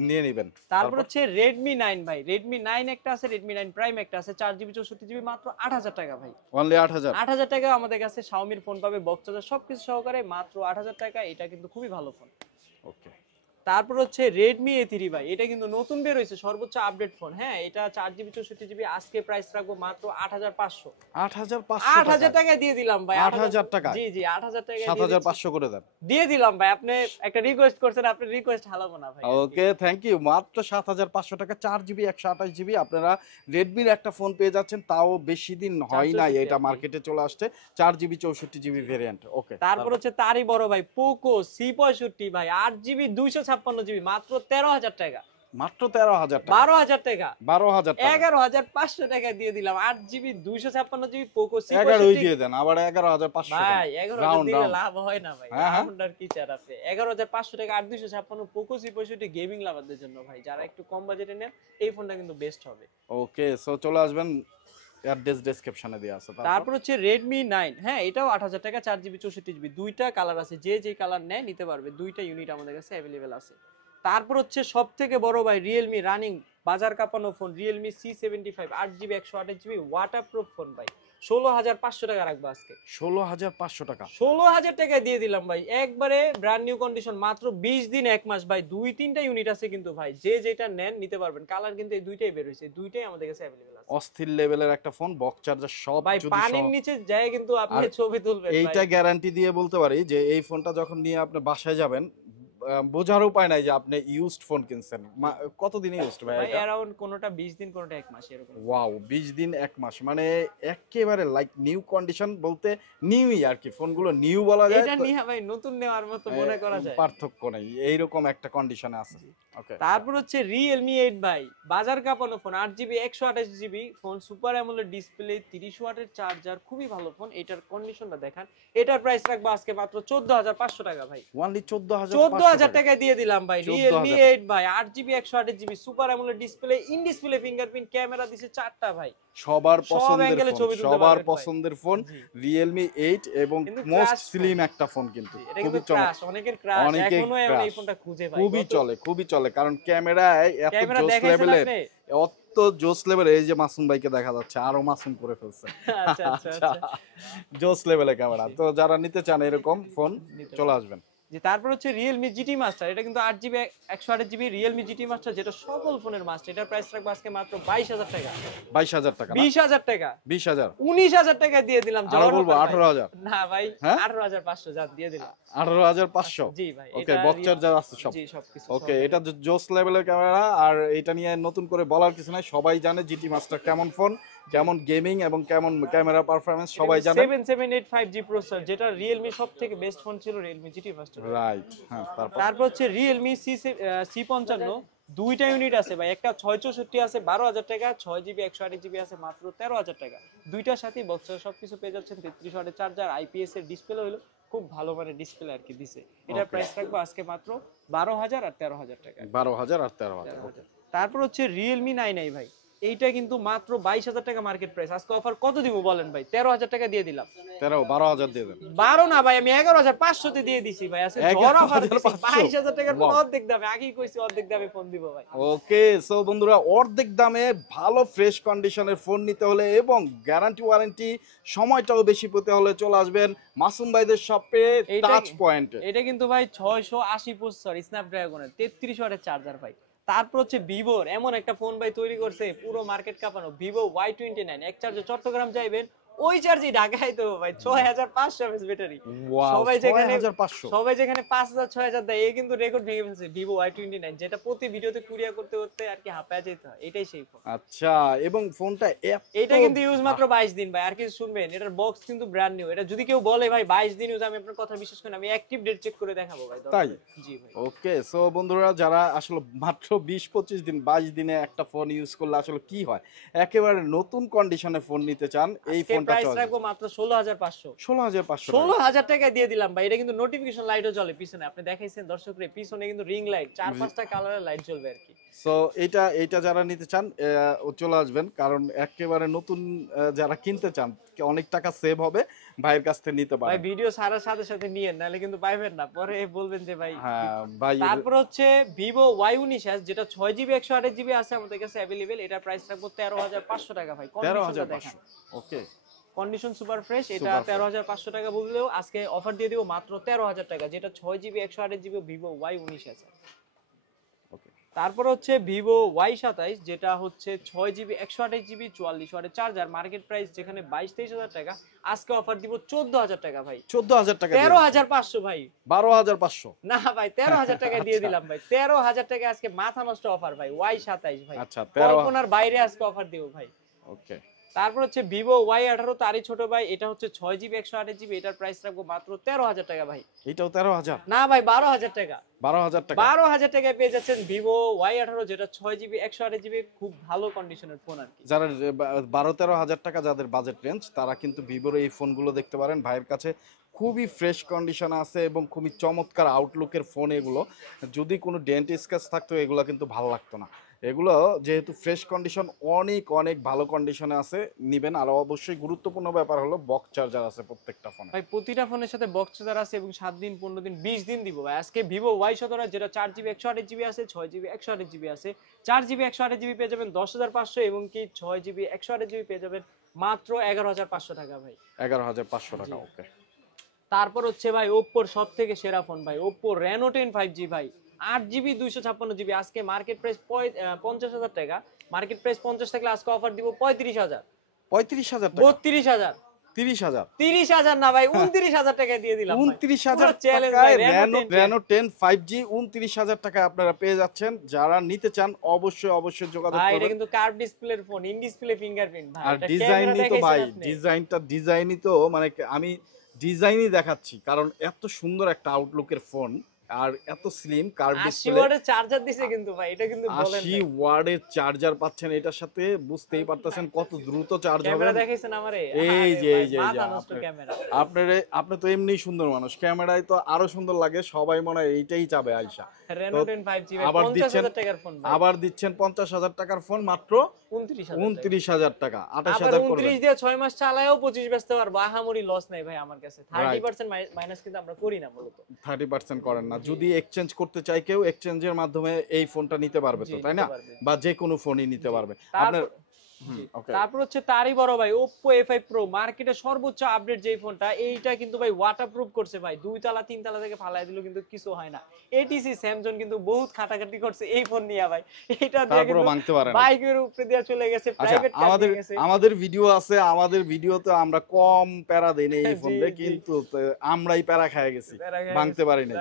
নিয়ে নেবেন। তারপর হচ্ছে Redmi 9 ভাই, Redmi 9 একটা আছে, Redmi 9 Prime একটা আছে, 4GB 64GB মাত্র 8,000 টাকা ভাই। অনলি 8,000 8,000 টাকা আমাদের কাছে Xiaomi ফোন পাবে, বক্স চার্জার সবকিছু সহকারে মাত্র 8,000 টাকা। এটা কিন্তু খুবই ভালো ফোন। ওকে, তারপর হচ্ছে Redmi A3 ভাই, এটা কিন্তু নতুন বের হয়েছে, সর্বোচ্চ আপডেট ফোন। হ্যাঁ, এটা 4GB 64GB, আজকে প্রাইস রাখবো মাত্র 8,500। 8,000 টাকা দিয়ে দিলাম ভাই। 8,000 টাকা জি জি, 8,000 টাকা 7,500 করে দেন। দিয়ে দিলাম ভাই। আপনি একটা রিকোয়েস্ট করছেন, আপনি রিকোয়েস্ট হালাবো না ভাই। ওকে, থ্যাংক ইউ। মাত্র 7,500 টাকা 4GB 128GB আপনারা রেডমির একটা ফোন পেয়ে যাচ্ছেন, তাও বেশি দিন হয় নাই 464 এটা মার্কেটে চলে আসছে, 4GB 64GB ভেরিয়েন্ট। ওকে, তারপর হচ্ছে তারই বড় ভাই পোকো C65 ভাই, 8GB 256GB মাত্র 13,000 টাকা। মাত্র 13,000 টাকা 12,000 টাকা 12,000 টাকা 11,500 টাকা দিয়ে দিলাম। 8GB 256GB পোকো 11 C65 দিয়ে দেন, আবার 11,500 ভাই। 11,000 রাউন্ড দিলে রাউন্ড। লাভ হয় না ভাই, হ্যাঁ, হ্যাঁ। রাউন্ডার কি চার আপনি। 11,500 টাকা 8,256 পোকো C65 গেমিং লাভারদের জন্য ভাই, যারা একটু কম বাজেটে নেন এই ফোনটা কিন্তু বেস্ট হবে। ওকে, সো চলে আসবেন, অ্যাড্রেস ডেসক্রিপশনে দেয়া আছে। তারপর হচ্ছে Redmi 9, হ্যাঁ এটাও 8,000 টাকা, 4GB 64GB, দুইটা কালার আছে, যে যে কালার নেয় নিতে পারবে, দুইটা ইউনিট আমাদের কাছে अवेलेबल আছে। তারপর হচ্ছে সবথেকে বড় ভাই Realme রানিং বাজার কাঁপানো phone, Realme C75 8GB 128GB waterproof phone ভাই, 16,500 টাকা রাখবো আজকে। 16,500 টাকা 16,000 টাকা দিয়ে দিলাম ভাই, একবারে ব্র্যান্ড নিউ কন্ডিশন, মাত্র 20 দিন 1 মাস ভাই। দুই তিনটা ইউনিট আছে কিন্তু ভাই, যে যেটা নেন নিতে পারবেন। কালার কিন্তু এই দুইটাই বের হয়েছে, দুইটাই আমাদের কাছে अवेलेबल আছে। অস্থির লেভেলের একটা ফোন, বক্স চার্জার সব ভাই যদি পানির নিচে যায় কিন্তু আপনি ছবি তুলবেন ভাই। এইটা গ্যারান্টি দিয়ে বলতে পারি যে এই ফোনটা যখন নিয়ে আপনি বাসায় যাবেন, বোঝার উপায় নাই যে আপনি ইউজড ফোন কিনছেন। কতদিন ইউজড ভাই ভাই এটা? অ্যারাউন্ড কোনটা 20 দিন, কোনটা 1 মাস এরকম। ওয়াও, 20 দিন 1 মাস, মানে একেবারে লাইক নিউ কন্ডিশন, বলতে নিউই আর কি, ফোনগুলো নিউ বলা যায়, এটা নিয়ে ভাই নতুন নেওয়ার মতো মনে করা যায়, পার্থক্য নেই, এইরকম একটা কন্ডিশনে আছে। ওকে, তারপর হচ্ছে Realme 8 ভাই, বাজার কাঁপানো phone, 8GB 128GB phone, super amoled display, 30 ওয়াটের চার্জার, খুবই ভালো ফোন। এটার কন্ডিশনটা দেখান। এটার প্রাইস রাখবো আজকে মাত্র 14,500 টাকা ভাই। ওনলি 14,500 14,000 টাকায় দিয়ে দিলাম ভাই। 14,000 Realme 8 ভাই, 8GB 128GB super amoled display, in display fingerprint camera দিছে 4টা ভাই। সবার সব পছন্দের অ্যাঙ্গেলে ফোন, ছবি তুলতে সবার পারবেন ভাই। পছন্দের ফোন জি। Realme 8 এবং কিন্তু মোস্ট crash স্লিম phone। একটা ফোন কিন্তু এটা খুবই কিন্তু ক্রাশ, অনেকের ক্রাশ। অনেকে এখনো এমন এই crush। ফোনটা খুঁজে ভাই। খুবই চলে কারণ ক্যামেরায় এত ক্যামেরা জোস দেখাইছেন লেভেলের, আপনি? অত জোস লেভেলের। এই যে মাসুম ভাইকে দেখা যাচ্ছে, আরো মাসুম করে ফেলছে। আচ্ছা আচ্ছা আচ্ছা, আচ্ছা। জোস লেভেলের ক্যামেরা। জি। তো যারা নিতে চান এরকম ফোন নিতে চলে পারেন। আসবেন। জি, তারপর হচ্ছে Realme GT Master। এটা কিন্তু 8GB 128GB Realme GT Master, যেটা সকল ফোনের মাস্টার। এটার প্রাইস রাখবো আজকে মাত্র 22,000 টাকা। 22,000 টাকা না? 20,000 টাকা। 20,000? 19,000 টাকা দিয়ে দিলাম। আরো জ্বর বলবো হবে ভাই। 18,000? না ভাই, হ্যাঁ? 18,500 যা দিয়ে দিলাম। 18,500? জি ভাই। ওকে, এটা বক্স চার্জার আছে সব? জি, সবকিছু ওকে, সহকারে। এটা জোস লেভেলের ক্যামেরা। আর এটা নিয়ে নতুন করে বলার কিছু নাই, সবাই জানে জিটি মাস্টার কেমন ফোন, কেমন গেমিং এবং কেমন ক্যামেরা পারফরম্যান্স সবাই জানে। 7785G প্রসেসর, যেটা Realme সবথেকে বেস্ট ফোন ছিল Realme GT Master। রাইট, হ্যাঁ। তারপর হচ্ছে Realme C55, দুইটা ইউনিট আছে ভাই। একটা 664 আছে 12,000 টাকা, 6GB 128GB আছে মাত্র 13,000 টাকা। দুইটার সাথেই বক্স সবকিছু পেয়ে যাচ্ছেন। 33 ওয়াটের চার্জার, IPS এর ডিসপ্লে হলো খুব ভালো মানের ডিসপ্লে আর কি দিছে। এটার Okay. প্রাইস রাখবো আজকে মাত্র 12,000 আর 13,000 টাকা। 12,000 আর 13,000। 13,000। তারপর হচ্ছে Realme 9i ভাই। এইটা কিন্তু মাত্র 22,000 টাকা মার্কেট প্রাইস। আজকে অফার কত দিব বলেন ভাই? 13,000 টাকা দিয়ে দিলাম। 12,000 দিয়ে দেন। 12 না ভাই, আমি 11,500 তে দিয়ে দিছি ভাই। আজকে ঝড় অফার দিছি। 11,500 22,000 টাকার ফোন Wow. অর্ধেক দামে। আগেই কইছি অর্ধেক দামে ফোন দিব ভাই। ওকে, সো বন্ধুরা, অর্ধেক দামে ভালো ফ্রেশ কন্ডিশনের ফোন নিতে হলে এবং গ্যারান্টি ওয়ারেন্টি সময়টাও বেশি পেতে হলে চলে আসবেন মাসুম ভাইদের শপে, এইটা টাচ পয়েন্টে। এটা কিন্তু ভাই 680 প্রসেসর স্ন্যাপড্রাগনের 33 ওয়াটের চার্জার ভাই। তারপর হচ্ছে ভিভোর এমন একটা ফোন ভাই তৈরি করছে পুরো মার্কেট কাঁপানো, ভিভো Y29। এক চার্জে চট্টগ্রাম যাইবেন, ওই চার্জই ঢাকায় তো ভাই 6,500 এমএস ব্যাটারি। ওয়াও, সবাই যেখানে 6,500? সবাই যেখানে 5,000 6,000 দেয়, এই কিন্তু রেকর্ড ভেঙে ফেলছে ভিভো Y29, যেটা প্রতি ভিডিওতে কুরিয়ার করতে করতে আর কি হাঁপায় যেতে হয়। এটাই সেই ফোন। আচ্ছা, এবং ফোনটা এটা কিন্তু ইউজ মাত্র 22 দিন ভাই। আর কিছু শুনবেন, এটার বক্স কিন্তু ব্র্যান্ড নিউ। এটা যদি কেউ বলে ভাই 22 দিন ইউজ, আমি আপনার কথা বিশ্বাস করি না। আমি অ্যাক্টিভ ডেট চেক করে দেখাবো ভাই। তাই? জি ভাই। ওকে, সো বন্ধুরা, যারা আসলে মাত্র 20-25 দিন 22 দিনে একটা ফোন ইউজ করলে আসলে কি হয়, একেবারে নতুন কন্ডিশনে ফোন নিতে চান, এই আজকে ফোনটা প্রাইস চলে রাখবো মাত্র 16,500। 16,500 টাকা। 16,000 টাকায় দিয়ে দিলাম ভাই। এটা কিন্তু নোটিফিকেশন লাইটও জ্বলে পিছনে। আপনি দেখাইছেন দর্শকরে, পিছনে কিন্তু রিং লাইট 4-5টা কালারের লাইট জ্বলবে আর কি। সো এইটা যারা নিতে চান চলে আসবেন, কারণ একেবারে নতুন যারা কিনতে চান অনেক টাকা সেভ হবে, ভাইয়ের কাছ থেকে নিতে ভাই পারেন। ভিডিও ছাড়ার সাথে সাথে নিয়েন, নাহলে কিন্তু পাইবেন না, পরে বলবেন যে ভাই। হ্যাঁ ভাই। তারপর হচ্ছে ভিভো Y19 যেটা 6GB 128GB আছে আমাদের কাছে अवेलेबल। এটার প্রাইস রাখবো 13,500 টাকা ভাই। কন্ডিশনটা দেখেন, 13,500। ওকে, কন্ডিশন সুপার ফ্রেশ। এটা Super fresh। 13,500 টাকা বললেও আজকে অফার দিয়ে দিব মাত্র 13,000 টাকা, যেটা 6GB 128GB ভিভো Y19 আছে। ওকে। তারপর হচ্ছে ভিভো Y27, যেটা হচ্ছে 6GB 128GB 44 ওয়াটের চার্জার। মার্কেট প্রাইস যেখানে 22-23 হাজার টাকা, আজকে অফার দিব 14,000 টাকা ভাই। 14,000 টাকা? 13,500 ভাই। 12,500? না ভাই, 13,000 টাকা দিয়ে দিলাম ভাই। 13,000 টাকা আজকে মাথা নষ্ট অফার ভাই। Y27 ভাই, আচ্ছা, 13। কল্পনার বাইরে আজকে অফার দিব ভাই। ওকে। তারপর হচ্ছে ভিভো Y18, তারই ছোট ভাই। এটা হচ্ছে 6GB 128GB। এটার প্রাইস রাখবো মাত্র 13,000 টাকা ভাই। এটাও 13,000? না ভাই, 12,000 টাকা। 12,000 টাকা? 12,000 টাকায় পেয়ে যাচ্ছেন ভিভো Y18, যেটা 6GB 128GB, খুব ভালো কন্ডিশনের ফোন আর কি। যারা 12-13,000 টাকা যাদের বাজেট রেঞ্জ, তারা কিন্তু ভিভোর এই ফোনগুলো দেখতে পারেন। ভাইয়ের কাছে খুবই ফ্রেশ কন্ডিশন আছে এবং খুবই চমৎকার আউটলুকের ফোন এগুলো। যদি কোনো ডেন্ট স্ক্র্যাচ থাকতো এগুলো কিন্তু ভালো লাগতো না। এগুলো যেহেতু ফ্রেশ কন্ডিশন, অনেক অনেক ভালো কন্ডিশনে আছে, নিবেন। আর অবশ্যই গুরুত্বপূর্ণ ব্যাপার হলো বক্স চার্জার আছে প্রত্যেকটা ফোনে। ভাই প্রতিটা ফোনের সাথে বক্স চার্জার আছে এবং 7 দিন 15 দিন 20 দিন দিব ভাই। আজকে ভিভো Y17, যেটা 4GB 128GB আছে, 6GB 128GB আছে। 4GB 128GB পেয়ে যাবেন 10,500, এবং কি 6GB 128GB পেয়ে যাবেন মাত্র 11,500 টাকা ভাই। 11,500 টাকা। ওকে। তারপর হচ্ছে ভাই ওপ্পোর সব থেকে সেরা ফোন ভাই, ওপ্পো Reno 10 5G ভাই। 8GB 256GB। আজকে মার্কেট প্রাইস 50,000 টাকা। মার্কেট প্রাইস 50 থাকলে আজকে অফার দিব 35,000। 35,000 টাকা? 32,000। 30,000? 30,000 না ভাই, 29,000 টাকা দিয়ে দিলাম ভাই। 29,000 চ্যালেঞ্জ টাকায় ভাই, Reno 10 5G 29,000 টাকায় আপনারা পেয়ে যাচ্ছেন। যারা নিতে চান অবশ্যই যোগাযোগ ভাই, এটা করবেন। কিন্তু কার্ভ ডিসপ্লের ফোন, ইন ডিসপ্লে ফিঙ্গারপ্রিন্ট ভাই। আর এটা ডিজাইনই ক্যামেরা তো ভাই, দেখেছেন আপনি? ডিজাইনই তো মানে আমি ডিজাইনই দেখাচ্ছি, কারণ এত সুন্দর একটা আউটলুকের ফোন আর এত স্লিম কার্ভ 80 ডিসপ্লে, ওয়াটের চার্জার দিছে কিন্তু ভাই, এটা কিন্তু বলেন 80 ওয়াটের চার্জার পাচ্ছেন এটার সাথে, বুঝতেই পারতেছেন কত দ্রুত চার্জ হবে। ক্যামেরা দেখাইছেন আমারে, এই যে এই যে মাথা নষ্ট ক্যামেরা। আপনি তো এমনি সুন্দর মানুষ, ক্যামেরায় তো আরো সুন্দর লাগে, সবাই মনে হয় এইটাই চাবে আইসা। Reno 10 5G ভাই, আবার 50,000 টাকার ফোন ভাই, আবার দিচ্ছেন 50,000 টাকার ফোন মাত্র 29,000 টাকা, আবার 28,000 করবেন। 29 দিয়ে 6 মাস চালায়ও 25 বেচতে পারবো, আহামরি লস নাই ভাই আমার কাছে। 30% মাইনাস কিন্তু আমরা করি না মূলত। 30% করেন না, যদি এক্সচেঞ্জ করতে চাই কেউ এক্সচেঞ্জের মাধ্যমে এই ফোনটা নিতে পারবে তো, তাই না? বা যে কোনো ফোনই নিতে পারবে আপনার। তারপর হচ্ছে তারই বড় ভাই Oppo A5 Pro, মার্কেটে সর্বোচ্চ আপডেট যেই ফোনটা, এইটা কিন্তু ভাই ওয়াটারপ্রুফ করছে ভাই, 2 তলা 3 তলা থেকে ফালাই দিলেও কিন্তু কিছু হয় না। এটিসি স্যামসাং কিন্তু বহুত খাটাখাটি করছে এই ফোন নিয়ে ভাই, এটা দিয়ে কিন্তু ভাঙতে পারে না, বাইকের উপরে দিয়ে চলে গেছে, প্রাইভেট কার দিয়ে গেছে। আমাদের ভিডিও আছে, আমাদের ভিডিওতে আমরা কম প্যারা দেই না এই ফোনে, কিন্তু আমরাই প্যারা খেয়ে গেছি, ভাঙতে পারি না।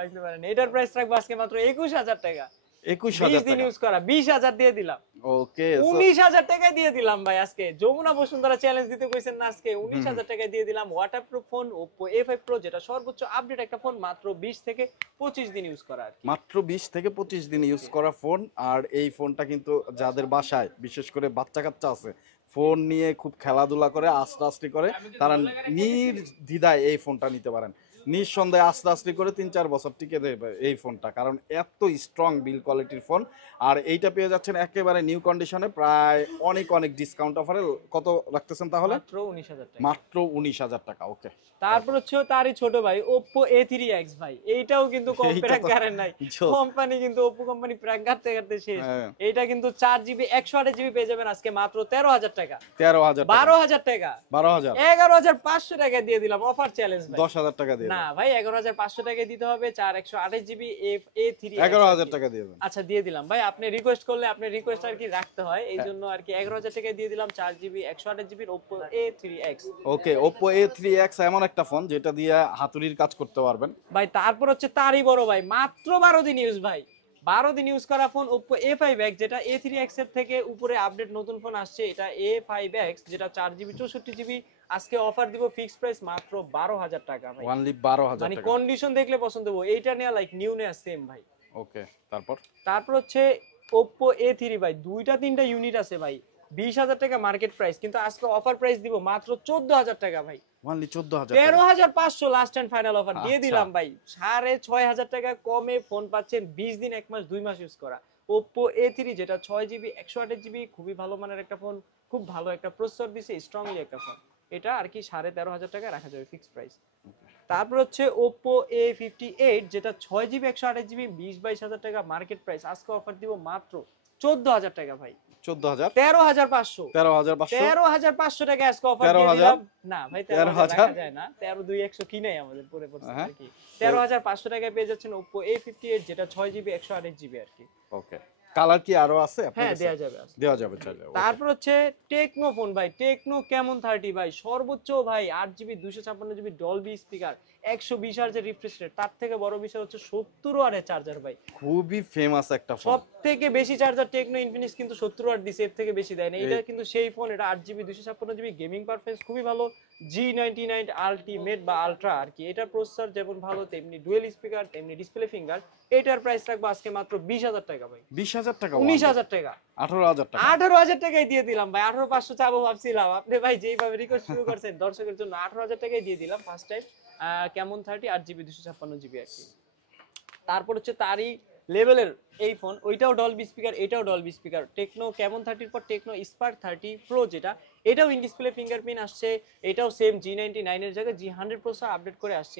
এটার প্রাইস রাখবো আজকে মাত্র 21,000 টাকা। 21,000 দিন ইউজ করা 20,000 দিয়ে দিলাম। ওকে, 19,000 টাকায় দিয়ে দিলাম ভাই আজকে। যমুনা বসুন্ধরা চ্যালেঞ্জ দিতে কইছেন না আজকে, 19,000 টাকায় দিয়ে দিলাম waterproof phone Oppo A5 Pro, যেটা সর্বোচ্চ আপডেট একটা ফোন, মাত্র 20 থেকে 25 দিন ইউজ করা আর কি। মাত্র 20 থেকে 25 দিন ইউজ করা ফোন। আর এই ফোনটা কিন্তু যাদের বাসায় বিশেষ করে বাচ্চা কাচ্চা আছে, ফোন নিয়ে খুব খেলাধুলা করে, আস্তে করে, তারা নির্দ্বিধায় এই ফোনটা নিতে পারেন। নিঃসন্দেহে আস্তে করে 3-4 বছর টিকে দেবে এই ফোনটা, কারণ এত স্ট্রং বিল কোয়ালিটির ফোন। আর এইটা পেয়ে যাচ্ছেন একেবারে নিউ কন্ডিশনে, প্রায় অনেক ডিসকাউন্ট অফারে। কত রাখতেছেন তাহলে? মাত্র 19,000 টাকা। মাত্র 19,000 টাকা। ওকে, তারপর হচ্ছে তারই ছোট ভাই Oppo A3X ভাই, এইটাও কিন্তু কম প্র্যাক গারেন নাই কোম্পানি, কিন্তু Oppo কোম্পানি প্র্যাক গারতে শেষ। এইটা কিন্তু 4GB 128GB পেয়ে যাবেন আজকে মাত্র 13,000 টাকা। 12,000 টাকা, 11,500 টাকা দিয়ে দিলাম অফার চ্যালেঞ্জ ভাই। 10,000 টাকা দিয়ে না ভাই, 11,500 টাকা দিতে হবে, 4 128GB A3X 11,000 টাকা দিয়ে দেন। আচ্ছা দিয়ে দিলাম ভাই, আপনি রিকোয়েস্ট করলে আপনি রিকোয়েস্ট আর কি রাখতে হয়, এই জন্য আর কি 11,000 টাকা দিয়ে দিলাম 4GB 128GB Oppo A3X। ওকে, Oppo A3X এমন একটা ফোন যেটা দিয়ে হাতুড়ির কাজ করতে পারবেন ভাই। তারপর হচ্ছে তারই বড় ভাই, মাত্র 12 দিন ইউজ ভাই, 12 দিন ইউজ করা ফোন Oppo A5X, যেটা A3X এর থেকে উপরে আপডেট নতুন ফোন আসছে, এটা A5X, যেটা 4GB 64GB। আজকে অফার দিব ফিক্স প্রাইস মাত্র 12,000 টাকা ভাই, অনলি 12,000 মানে টাকা। কন্ডিশন দেখলে পছন্দ হবে, এইটা নেয়া লাইক নিউ নেয়া সেম ভাই। ওকে, তারপর হচ্ছে Oppo A3 ভাই, 2-3টা ইউনিট আছে ভাই, 20,000 টাকা মার্কেট প্রাইস, কিন্তু আজকে অফার প্রাইস দিব মাত্র 14,000 টাকা ভাই। Only 14,000, 13,500 last and final offer দিয়ে দিলাম ভাই। 6,500 টাকা কমে ফোন পাচ্ছেন 20 দিন 1 মাস 2 মাস ইউজ করা Oppo A3, যেটা 6GB 128GB, খুবই ভালো মানের একটা ফোন, খুব ভালো একটা প্রসেসর দিছে, স্ট্রংলি একটা ফোন। এটা আর কি 13,500 টাকা রাখা যাবে ফিক্স প্রাইস। তারপর হচ্ছে Oppo A58, যেটা 6GB 128GB, 20-22,000 টাকা মার্কেট প্রাইস, আজকে অফার দিব মাত্র 14,000 টাকা ভাই। 14,000, 13,500 টাকা আজকে অফার দিয়ে দিলাম। না ভাই 13,000 রাখা যায় না, 13,200 কি নাই আমাদের পরে পড়ছে আর কি। 13,500 টাকায় পেয়ে যাচ্ছেন Oppo A58, যেটা 6GB 128GB আর কি। ওকে, কালার কি আরো আছে আপনার হ্যাঁ, কাছে? দেয়া যাবে চাইলে। তারপর হচ্ছে টেকনো ফোন ভাই, টেকনো কেমন 30 ভাই, সর্বোচ্চ ভাই 8GB 256GB ডলবি স্পিকার, 120 হার্জের রিফ্রেশ রেট, তার থেকে বড় বিষয় হচ্ছে 70 ওয়াটের চার্জার ভাই, খুবই ফেমাস একটা ফোন। সব থেকে বেশি চার্জার টেকনো ইনফিনিক্স কিন্তু 70 ওয়াট দিছে, এর থেকে বেশি দেয় না। এটা কিন্তু সেই ফোন, এটা 8GB 256GB, গেমিং পারফরম্যান্স খুবই ভালো, G99 আলটিমেট বা আলট্রা আর কি। এটার প্রসেসর যেমন ভালো, তেমনি ডুয়েল স্পিকার, তেমনি ডিসপ্লে ফিঙ্গার। এটার প্রাইস রাখবো আজকে মাত্র 20,000 টাকা ভাই। 20,000 টাকা? 19,000 টাকা? 18,000 টাকা? 18,000 টাকায় দিয়ে দিলাম ভাই। 18,500 চাবো ভাবছিলাম, আপনি ভাই যেইভাবে রিকোয়েস্ট শুরু করছেন দর্শকের জন্য 18,000 টাকায় দিয়ে দিলাম ফার্স্ট টাইম। কেমন 30 8GB 256GB আর কি। তারপর হচ্ছে তারই লেভেলের এই ফোন, ওইটাও ডলবি স্পিকার, এটাও ডলবি স্পিকার, টেকনো কেমন 30 পর টেকনো স্পার্ক 30 প্রো, যেটা এটাও ইন ডিসপ্লে ফিঙ্গারপ্রিন্ট আসছে, এটাও সেম G99 এর জায়গায় G100 প্রসেসর আপডেট করে আসছে।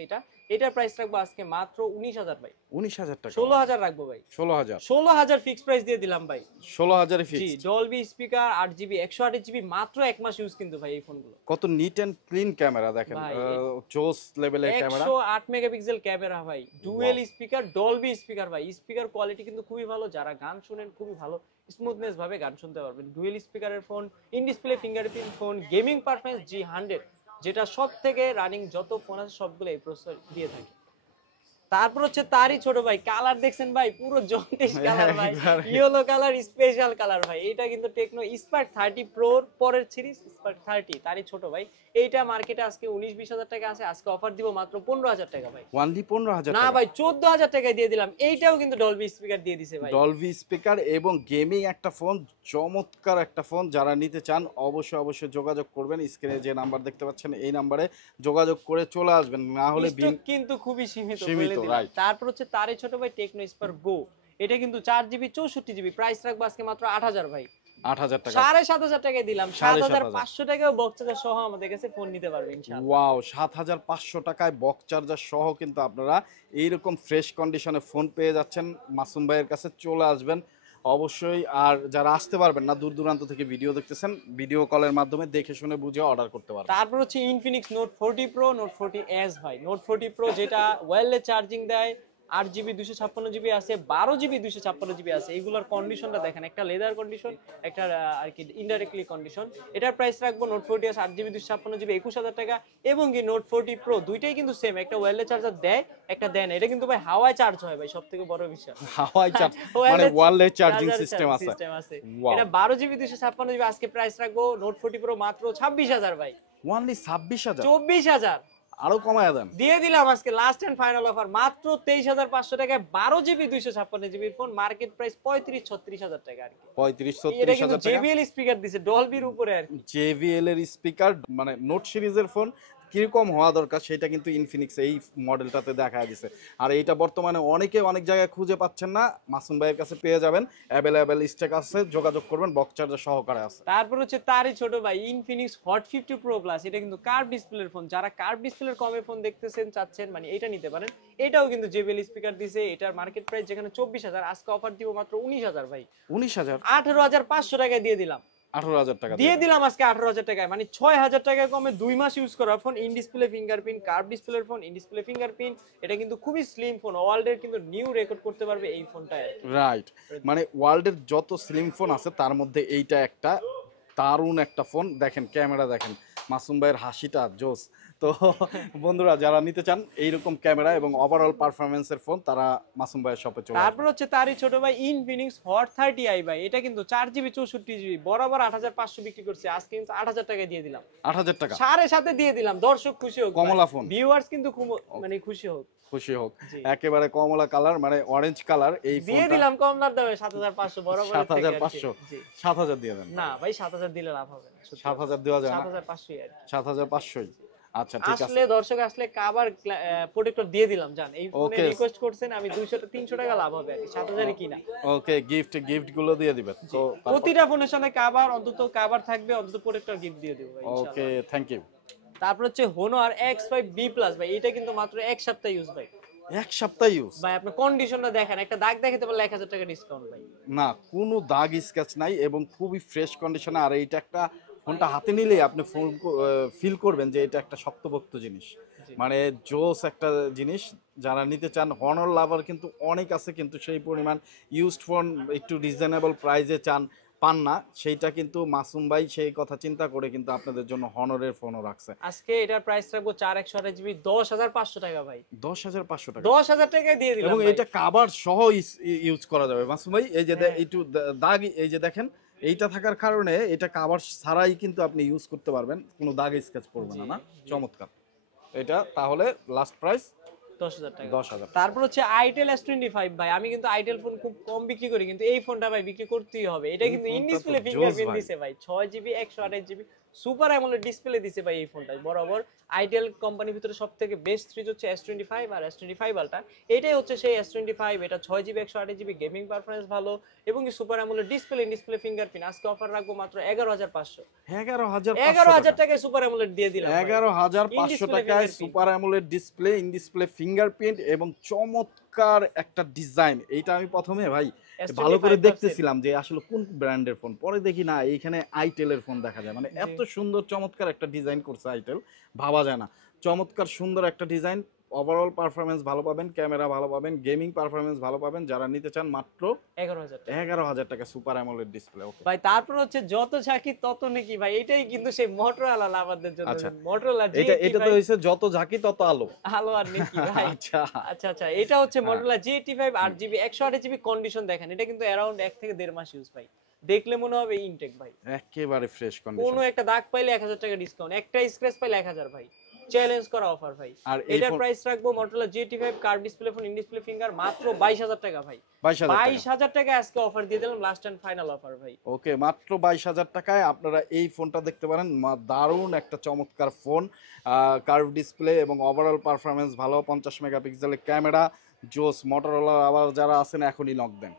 এটার প্রাইস রাখবো আজকে মাত্র 19,000 ভাই। 19,000 টাকা? 16,000 রাখবো ভাই। 16,000 ফিক্স প্রাইস দিয়ে দিলাম ভাই। 16,000 ফিক্স? জি, ডলবি স্পিকার, 8GB 128GB, মাত্র 1 মাস ইউজ কিন্তু ভাই এই ফোনগুলো। কত নিট এন্ড ক্লিন ক্যামেরা দেখেন, জোস লেভেলের ক্যামেরা, 108 মেগাপিক্সেল ক্যামেরা ভাই, ডুয়েল স্পিকার, ডলবি স্পিকার ভাই, স্পিকার কোয়ালিটি কিন্তু খুবই ভালো, যারা গান শুনেন খুবই ভালো স্মুথনেস ভাবে গান শুনতে পারবেন। ডুয়েল স্পিকারের phone, in display fingerprint phone, gaming performance G100, যেটা সব থেকে রানিং যত ফোন আছে সবগুলো এই প্রসেসর দিয়ে থাকে। তারপর হচ্ছে তারই ছোট ভাই, কালার দেখছেন ভাই, পুরো জন্ডিস কালার ভাই, ইয়েলো কালার, স্পেশাল কালার ভাই। এটা কিন্তু টেকনো স্পার্ক 30 প্রো পরের সিরিজ, স্পার্ক 30 তারই ছোট ভাই। এইটা মার্কেটে আজকে 19-20 হাজার টাকা আছে, আজকে অফার দিব মাত্র 15,000 টাকা ভাই। ওনলি 15,000 না টাকা? ভাই 14,000 টাকায় দিয়ে দিলাম। এইটাও কিন্তু ডলবি স্পিকার দিয়ে দিছে ভাই। ডলবি স্পিকার এবং গেমিং একটা ফোন, চমৎকার একটা ফোন। যারা নিতে চান অবশ্যই অবশ্যই যোগাযোগ করবেন, স্ক্রিনে যে নাম্বার দেখতে পাচ্ছেন এই নাম্বারে যোগাযোগ করে চলে আসবেন, না হলে স্টক কিন্তু খুবই সীমিত বলে সীমিত, দিলাম। রাইট। তারপর হচ্ছে তারই ছোট ভাই টেকনো স্পার্ক গো। এটা কিন্তু 4GB 64GB, প্রাইস রাখবো আজকে মাত্র 8,000 ভাই। 8,000 টাকা? 7,500 টাকায় দিলাম। 7,500 7,500 টাকায় বক্স চার্জার সহ আমাদের কাছে ফোন নিতে পারবে ইনশাআল্লাহ। ওয়াও, 7,500 টাকায় বক্স চার্জার সহ কিন্তু আপনারা এইরকম ফ্রেশ কন্ডিশনে ফোন পেয়ে যাচ্ছেন। মাসুম ভাইয়ের কাছে চলে আসবেন অবশ্যই। আর যারা আসতে পারবেন না, দূর দূরান্ত থেকে ভিডিও দেখতেছেন, ভিডিও কলের মাধ্যমে দেখে শুনে বুঝে অর্ডার করতে পারবেন। তারপর হচ্ছে Infinix note 40 pro, note 40s ভাই। নোট 40 প্রো যেটা ওয়্যারলেস চার্জিং দেয়, 8GB 256GB আছে, 12GB 256GB আছে। এইগুলোর কন্ডিশনটা দেখেন, একটা লেদার কন্ডিশন, একটা আর কি ইনডাইরেক্টলি কন্ডিশন। এটার প্রাইস রাখবো নোট 40s 8GB 256GB 21,000 টাকা। এবং কি নোট 40 প্রো দুইটাই কিন্তু সেম, একটা ওয়্যারলেস চার্জার দেয়, একটা দেয় না। এটা কিন্তু ভাই হাওয়ায় চার্জ হয় ভাই, সবথেকে বড় বিষয়। হাওয়াই চার্জ মানে ওয়্যারলেস চার্জিং সিস্টেম আছে। Wow. এটা 12GB 256GB। আজকে প্রাইস রাখবো নোট 40 প্রো মাত্র 26,000 ভাই। ওনলি 26,000? 24,000 আরো কমায় দেন। দিয়ে দিলাম আজকে লাস্ট এন্ড ফাইনাল অফার মাত্র 23,500 টাকায় 12GB 256GB phone. Market price 35-36,000 টাকা আর কি। 35-36,000 এটা কিন্তু টাকা। JBL স্পিকার দিছে ডলবির উপরে আর কি। JBL এর স্পিকার, মানে নোট সিরিজের ফোন কিরকম হওয়া দরকার সেটা কিন্তু ইনফিনিক্স এই মডেলটাতে দেখা দিছে। আর এইটা বর্তমানে অনেকে অনেক জায়গায় খুঁজে পাচ্ছেন না, মাসুম ভাইয়ের কাছে পেয়ে যাবেন, অ্যাভেলেবেল স্টক আছে, যোগাযোগ করবেন, বক্স চার্জার সহকারে আছে। তারপর হচ্ছে তারই ছোট ভাই ইনফিনিক্স হট 50 প্রো প্লাস। এটা কিন্তু কার্ভ ডিসপ্লের ফোন। যারা কার্ভ ডিসপ্লের কমে ফোন দেখতেছেন চাচ্ছেন, মানে এটা নিতে পারেন। এটাও কিন্তু JBL স্পিকার দিছে। এটার মার্কেট প্রাইস যেখানে 24,000, আজকে অফার দিব মাত্র 19,000 ভাই। 19,000? 18,500 টাকায় দিয়ে দিলাম। 18,000 টাকা দিয়ে দিলাম আজকে 18,000 টাকায়, মানে 6,000 টাকায় কমে 2 মাস ইউজ করা phone. In display fingerprint, curve ডিসপ্লের ফোন, ইন ডিসপ্লে ফিঙ্গারপ্রিন্ট। এটা কিন্তু খুবই স্লিম ফোন, ওয়ার্ল্ডের কিন্তু নিউ রেকর্ড করতে পারবে এই ফোনটা। রাইট, মানে ওয়ার্ল্ডের যত স্লিম ফোন আছে তার মধ্যে এইটা একটা দারুণ একটা ফোন। দেখেন ক্যামেরা, দেখেন মাসুম ভাইয়ের হাসিটা জোস। তো বন্ধুরা যারা নিতে চান এইরকম ক্যামেরা এবং ওভারঅল পারফরম্যান্সের ফোন, তারা মাসুম ভাইয়ের শপে চলে তারপর হচ্ছে তারই ছোট ভাই ইনফিনিক্স হট 30i ভাই। এটা কিন্তু 4GB 64GB, বরাবর 8,500 বিক্রি করছে, আজকে কিন্তু 8,000 টাকায় দিয়ে দিলাম। 8,000 টাকা? সাথে দিয়ে দিলাম। দর্শক খুশি হোক, কমলা ফোন, ভিউয়ার্স কিন্তু মানে খুশি হোক, খুশি হোক। একেবারে কমলা কালার, মানে অরেঞ্জ কালার। এই দিয়ে দিলাম কমলার দামে 7,500 বরাবর। 7,500? 7,000 দিয়ে দেন। না ভাই 7,000 দিলে লাভ হবে না। 7,000 দেওয়া যায় না? 7,500 আর কি। 7,500? আচ্ছা ঠিক আছে। আসলে দর্শক আসলে কাভার প্রোটেক্টর দিয়ে দিলাম জান। এই ফোনে রিকোয়েস্ট করছেন, আমি 200-300 টাকা লাভ হবে আর কি, 7,000 কিনা। ওকে, গিফট গুলো দিয়ে দিবেন তো। প্রতিটা ফোনের সাথে কাভার, অন্তত কাভার থাকবে, অন্তত প্রোটেক্টর গিফট দিয়ে দেব ভাই ইনশাআল্লাহ। ওকে, থ্যাংক ইউ। তারপর হচ্ছে Honor X5B+ ভাই। এটা কিন্তু মাত্র 1 সপ্তাহ ইউজ ভাই। 1 সপ্তাহ ইউজ? ভাই আপনি কন্ডিশনটা দেখেন, একটা দাগ দেখাতে পারলে 1,000 টাকা ডিসকাউন্ট ভাই। না, কোনো দাগ স্ক্র্যাচ নাই এবং খুবই ফ্রেশ কন্ডিশনে। আর এইটা একটা ফোনটা হাতে নিলে আপনি ফিল করবেন যে এটা একটা শক্তপোক্ত জিনিস, মানে জোস একটা জিনিস। যারা নিতে চান, হনর লাভার কিন্তু অনেক আছে, কিন্তু সেই পরিমাণ ইউজড ফোন একটু রিজনেবল প্রাইসে পান না, সেইটা কিন্তু মাসুম ভাই সেই কথা চিন্তা করে কিন্তু আপনাদের জন্য হনরের ফোনও রাখছে। আজকে এটার প্রাইস রাখবো 4/128GB 10,500 টাকা ভাই। 10,500 টাকা? 10,000 টাকায় দিয়ে দিলাম এবং ভাই। এটা কভার সহ ইউজ করা যাবে মাসুম ভাই। এই যে একটু দাগ, এই যে দেখেন এইটা থাকার কারণে এটা কভার ছাড়াই কিন্তু আপনি ইউজ করতে পারবেন, কোনো দাগ স্কেচ পড়বে না। না, চমৎকার এটা। তাহলে লাস্ট প্রাইস 10,000 টাকা। 10,000। তারপর হচ্ছে আইটেল S25 ভাই। আমি কিন্তু আইটেল ফোন খুব কম বিক্রি করি, কিন্তু এই ফোনটা ভাই বিক্রি করতেই হবে। এটা কিন্তু ইন ডিসপ্লে ফিঙ্গারপ্রিন্ট দিছে ভাই, 6GB 128GB super amoled display দিছে ভাই এই ফোনটা। বরাবর আইটেল কোম্পানির ভিতরে সবথেকে বেস্ট ফ্রিজ হচ্ছে S25 আর S25 আলট্রা। এটাই হচ্ছে সেই S25। এটা 6GB 128GB, গেমিং পারফরম্যান্স ভালো এবং কি super amoled display, in display fingerprint. আজকে অফার রাখবো মাত্র 11,500। 11,000 টাকায় সুপার অ্যামোলেড দিয়ে দিলাম। 11,500 টাকায় super amoled display, in display fingerprint এবং চমৎকার একটা ডিজাইন। এইটা আমি প্রথমে ভাই ভালো করে দেখতেছিলাম যে আসলে কোন ব্র্যান্ডের ফোন, পরে দেখি না এইখানে আইটেলের ফোন দেখা যায়। মানে এত সুন্দর চমৎকার একটা ডিজাইন করছে আইটেল, ভাবা যায় না। চমৎকার সুন্দর একটা ডিজাইন, ওভারঅল পারফরমেন্স ভালো পাবেন, ক্যামেরা ভালো পাবেন, গেমিং পারফরমেন্স ভালো পাবেন, যারা নিতে চান মাত্র 11,000 টাকা 11,000 টাকা সুপার অ্যামোলেড ডিসপ্লে। ওকে ভাই। তারপর হচ্ছে যত ঝাঁকি তত নাকি ভাই, এটাই কিন্তু সেই মোটরোলা লাভারদের জন্য। আচ্ছা মোটরোলা এটা তো হইছে যত ঝাঁকি তত আলো। আলো আর নাকি ভাই। আচ্ছা আচ্ছা আচ্ছা, এটা হচ্ছে Motorola G85 8GB 128GB condition. দেখেন এটা কিন্তু অ্যারাউন্ড 1 থেকে 1.5 মাস ইউজ ভাই, দেখলে মনে হবে ইনটেক ভাই। একেবারে ফ্রেশ কন্ডিশন। কোনো একটা দাগ পাইলে 1000 টাকা ডিসকাউন্ট, একটা স্ক্র্যাচ পাইলে 1000 ভাই, চ্যালেঞ্জ করা অফার ভাই। আর এটার প্রাইস রাখবো Motorola G85 curve display phone, in display finger, মাত্র 22,000 টাকা ভাই। 22,000 টাকা আজকে অফার দিয়ে দিলাম, লাস্ট এন্ড ফাইনাল অফার ভাই। ওকে, মাত্র 22,000 টাকায় আপনারা এই ফোনটা দেখতে পারেন। দারুণ একটা চমৎকার ফোন, কার্ভ ডিসপ্লে এবং ওভারঅল পারফরমেন্স ভালো, 50 মেগাপিক্সেলের ক্যামেরা, জোস। মোটরোলা আবার যারা আছেন এখনই নক দেন।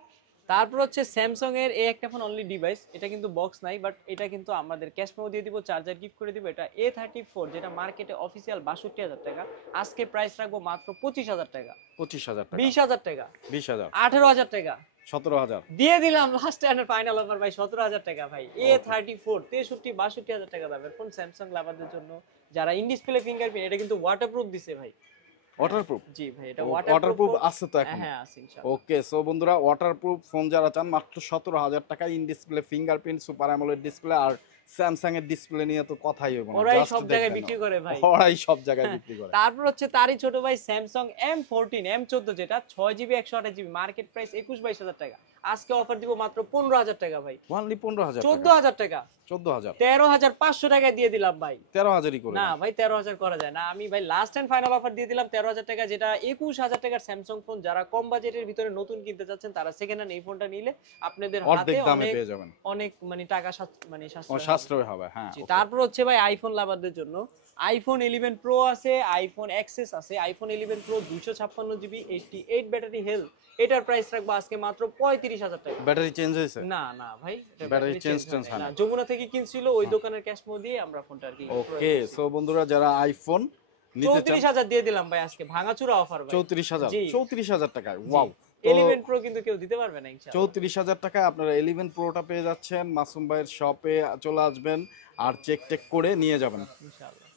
তারপর হচ্ছে স্যামসাং এর এই একটা ফোন অনলি ডিভাইস, এটা কিন্তু বক্স নাই, বাট এটা কিন্তু আমাদের ক্যাশ মেমো দিয়ে দিব, চার্জার গিফট করে দিব। এটা A34, যেটা মার্কেটে অফিসিয়াল 62,000 টাকা, আজকে প্রাইস রাখবো মাত্র 25,000 টাকা। 25,000 টাকা, 20,000 টাকা, 20,000, 18,000 টাকা, 17,000 দিয়ে দিলাম লাস্ট এন্ড ফাইনাল অফার ভাই, 17,000 টাকা ভাই। A34 63-62,000 টাকা দামের ফোন, স্যামসাং লাভারদের জন্য, যারা ইন ডিসপ্লে ফিঙ্গারপ্রিন্ট। এটা কিন্তু ওয়াটারপ্রুফ দিছে ভাই। ওয়াটারপ্রুফ? জি ভাই, এটা ওয়াটারপ্রুফ আছে তো এখন? হ্যাঁ আছে ইনশাআল্লাহ। ওকে, সো বন্ধুরা ওয়াটারপ্রুফ ফোন যারা চান মাত্র 17,000 টাকা, in display fingerprint, super amoled display. আর স্যামসাং এর ডিসপ্লে নিয়ে তো কথাই হবে না, ওরাই সব জায়গায় বিক্রি করে ভাই, ওরাই সব জায়গায় বিক্রি করে। তারপর হচ্ছে তারই ছোট ভাই স্যামসাং M14 M14, যেটা 6GB 128GB, মার্কেট প্রাইস 21-22,000 টাকা, আজকে অফার দিব মাত্র 15,000 টাকা ভাই। অনলি 15,000 টাকা? 14,000 টাকা, 14,000, 13,500 টাকায় দিয়ে দিলাম ভাই। 13,000ই করে না ভাই 13,000 করা যায় না, আমি ভাই লাস্ট এন্ড ফাইনাল অফার দিয়ে দিলাম 13,000 টাকা, যেটা 21,000 টাকার স্যামসাং ফোন। যারা কম বাজেটের ভিতরে নতুন কিনতে চাচ্ছেন, তারা সেকেন্ড হ্যান্ড এই ফোনটা নিলে আপনাদের হাতে অর্ধেক দামে অনেক পেয়ে যাবেন, অনেক মানে টাকা সাশ্রয় হবে। হ্যাঁ, তারপর হচ্ছে ভাই আইফোন লাভারদের জন্য আইফোন 11 প্রো আছে, আইফোন এক্সএস আছে। IPhone 11 pro 256GB 88 battery health, এটার প্রাইস রাখবো আজকে মাত্র 35,000 টাকা। ব্যাটারি চেঞ্জ হয়েছে? না না ভাই, ব্যাটারি চেঞ্জ হয় না, যমুনা থেকে কিনছিল, ওই দোকানের ক্যাশ মো দিয়ে আমরা ফোনটা আর কি। ওকে, সো বন্ধুরা যারা আইফোন নিতে চান, 34,000 দিয়ে দিলাম ভাই আজকে, ভাঙাচুরা অফার ভাই। 34,000, 34,000 টাকায়, ওয়াও। 11 প্রো কিন্তু কেউ দিতে পারবে না ইনশাআল্লাহ। 34,000 টাকায় আপনারা 11 প্রোটা পেয়ে যাচ্ছেন। মাসুম ভাইয়ের শপে চলে আসবেন আর চেক টেক করে নিয়ে যাবেন ইনশাআল্লাহ।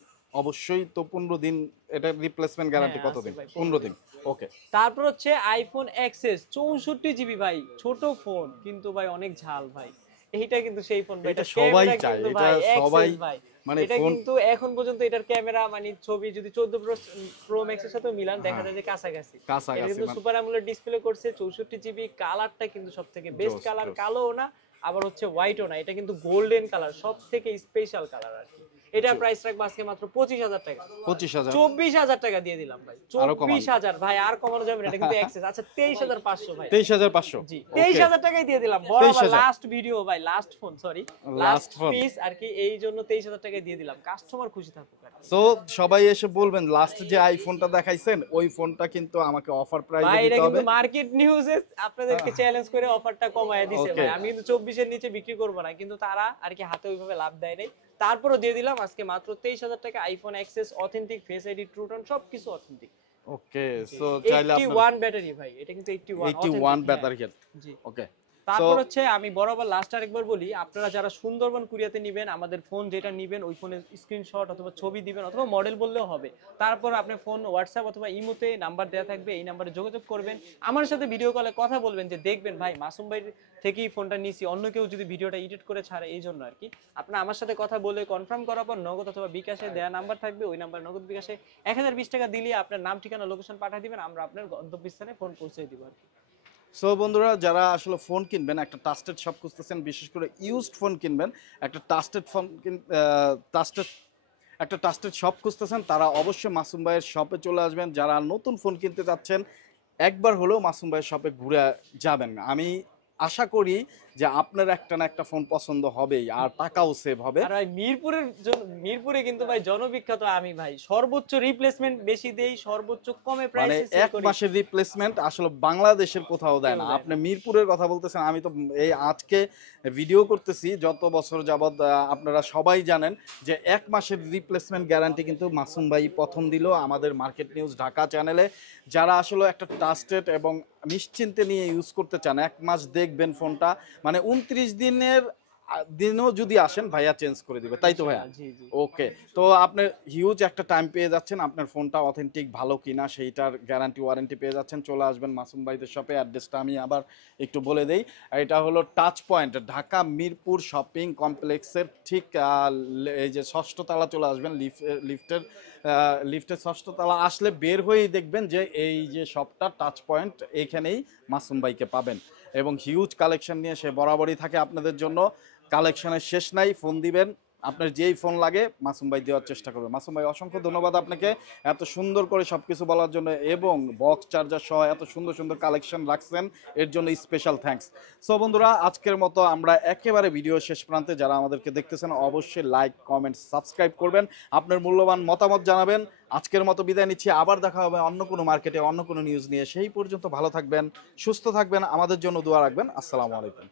অবশ্যই। তো 15 দিন, এটা রিপ্লেসমেন্ট গ্যারান্টি হ্যাঁ, কতদিন? আছে ভাই, 15 দিন। ওকে, তারপর হচ্ছে আইফোন এক্সএস 64GB ভাই, ছোট ফোন কিন্তু ভাই অনেক ঝাল ভাই। এইটা কিন্তু সেই ফোন ভাই, এটা সবাই চায়, এটা সবাই মানে এটা ফোন কিন্তু এখন পর্যন্ত এটার ক্যামেরা মানে ছবি যদি 14 প্রো ম্যাক্স এর সাথে মিলান, দেখা যায় যে কাছাকাছি। এটা কিন্তু সুপার অ্যামোলেড ডিসপ্লে করছে, 64GB। কালারটা কিন্তু সবথেকে বেস্ট কালার, কালোও না আবার হচ্ছে হোয়াইটও না, এটা কিন্তু গোল্ডেন কালার, সবথেকে স্পেশাল কালার আর কি। এটা প্রাইস রাখবো আজকে মাত্র 25,000 টাকা। 25,000, 24,000 টাকা দিয়ে দিলাম ভাই। 24,000 ভাই, আর কমানো যাবে না, এটা কিন্তু এক্সেস। আচ্ছা 23,500 ভাই। 23,500, জি 23,000 টাকাই দিয়ে দিলাম। বরাবর লাস্ট ভিডিও ভাই, last phone, sorry last piece আর কি, এই জন্য 23,000 টাকায় দিয়ে দিলাম। কাস্টমার খুশি থাকুক। সো সবাই এসে বলবেন লাস্ট যে আইফোনটা দেখাইছেন ওই ফোনটা কিন্তু আমাকে অফার প্রাইসে ভাই, এটা দিতে হবে। কিন্তু মার্কেট নিউজে আপনাদেরকে চ্যালেঞ্জ করে অফারটা কমায় দিছে ভাই। আমি কিন্তু 24 এর নিচে বিক্রি করব না, কিন্তু তারা আর কি হাতে ওইভাবে লাভ দেয় নাই। তারপরও দিয়ে দিলাম আজকে মাত্র 23,000 টাকা। IPhone XS authentic, face ID, true tone সবকিছু অথেন্টিক। ওকে, সো চাইলে আপনারা 81 ব্যাটারি ভাই, এটা কিন্তু 81 ব্যাটারি হেলথ। জি। ওকে, তারপর হচ্ছে আমি বরাবর লাস্ট আরেকবার বলি, আপনারা যারা সুন্দরবন কুরিয়াতে নেবেন, আমাদের ফোন যেটা নেবেন ওই ফোনের স্ক্রিনশট অথবা ছবি দিবেন, অথবা মডেল বললেও হবে। তারপর আপনি ফোন হোয়াটসঅ্যাপ অথবা ইমোতে নাম্বার দেওয়া থাকবে, এই নাম্বারে যোগাযোগ করবেন, আমার সাথে ভিডিও কলে কথা বলবেন যে দেখবেন ভাই মাসুম ভাই থেকেই ফোনটা নিছি, অন্য কেউ যদি ভিডিওটা এডিট করে ছাড়ে, এই জন্য আর কি। আপনারা আমার সাথে কথা বলে কনফার্ম করার পর নগদ অথবা বিকাশে দেওয়া নাম্বার থাকবে, ওই নাম্বার নগদ বিকাশে 1020 টাকা দিলে আপনার নাম ঠিকানা লোকেশন পাঠিয়ে দিবেন, আমরা আপনার গন্তব্যস্থানে ফোন পৌঁছে দিব আর কি। সো বন্ধুরা যারা আসলে ফোন কিনবেন, একটা ট্রাস্টেড শপ খুঁজতেছেন, বিশেষ করে ইউজড ফোন কিনবেন, একটা ট্রাস্টেড ফোন একটা ট্রাস্টেড শপ খুঁজতেছেন, তারা অবশ্যই মাসুম ভাইয়ের শপে চলে আসবেন। যারা নতুন ফোন কিনতে যাচ্ছেন, একবার হলেও মাসুম ভাইয়ের শপে ঘুরে যাবেন। আমি আশা করি যে আপনার একটা না একটা ফোন পছন্দ হবেই, আর টাকাও সেভ হবে। আর ভাই মিরপুরে কিন্তু ভাই জনবিখ্যাত আমি ভাই, সর্বোচ্চ রিপ্লেসমেন্ট বেশি দেই, সর্বোচ্চ কমে মানে প্রাইসে সেল এক করি। মাসের রিপ্লেসমেন্ট আসলে বাংলাদেশের কোথাও দেয় না। আপনি মিরপুরের কথা বলতেছেন, আমি তো এই আজকে ভিডিও করতেছি, যত বছর যাবত আপনারা সবাই জানেন যে 1 মাসের রিপ্লেসমেন্ট গ্যারান্টি কিন্তু মাসুম ভাই প্রথম দিল আমাদের মার্কেট নিউজ ঢাকা চ্যানেলে। যারা আসলে একটা ট্রাস্টেড এবং নিশ্চিন্তে নিয়ে ইউজ করতে চান, 1 মাস দেখবেন ফোনটা, মানে 29 দিনের দিনও যদি আসেন ভাইয়া চেঞ্জ করে দিবে, তাই তো ভাইয়া? জি জি। ওকে, তো আপনি হিউজ একটা টাইম পেয়ে যাচ্ছেন, আপনার ফোনটা অথেন্টিক ভালো কিনা সেইটার গ্যারান্টি ওয়ারেন্টি পেয়ে যাচ্ছেন। চলে আসবেন মাসুম ভাইদের শপে। অ্যাড্রেসটা আমি আবার একটু বলে দেই। এটা হলো touch point, Dhaka Mirpur shopping কমপ্লেক্সের ঠিক এই যে ষষ্ঠ তলা চলে আসবেন, লিফটের ষষ্ঠ তলা আসলে বের হয়েই দেখবেন যে এই যে শপটা টাচ পয়েন্ট, এইখানেই মাসুম ভাইকে পাবেন। এবং হিউজ কালেকশন নিয়ে সে বরাবরই থাকে আপনাদের জন্য। কালেকশনের শেষ নাই, ফোন দিবেন, আপনার যেই ফোন লাগে মাসুম ভাই দেওয়ার চেষ্টা করবে। মাসুম ভাই অসংখ্য ধন্যবাদ আপনাকে এত সুন্দর করে সবকিছু বলার জন্য, এবং বক্স চার্জার সহ এত সুন্দর সুন্দর কালেকশন রাখছেন, এর জন্য স্পেশাল থ্যাঙ্কস। সো বন্ধুরা, আজকের মতো আমরা একেবারে ভিডিও শেষ প্রান্তে। যারা আমাদেরকে দেখতেছেন অবশ্যই লাইক কমেন্ট সাবস্ক্রাইব করবেন, আপনার মূল্যবান মতামত জানাবেন। আজকের মতো বিদায় নিচ্ছি, আবার দেখা হবে অন্য কোনো মার্কেটে অন্য কোনো নিউজ নিয়ে। সেই পর্যন্ত ভালো থাকবেন, সুস্থ থাকবেন, আমাদের জন্য দোয়া রাখবেন। আসসালামু আলাইকুম।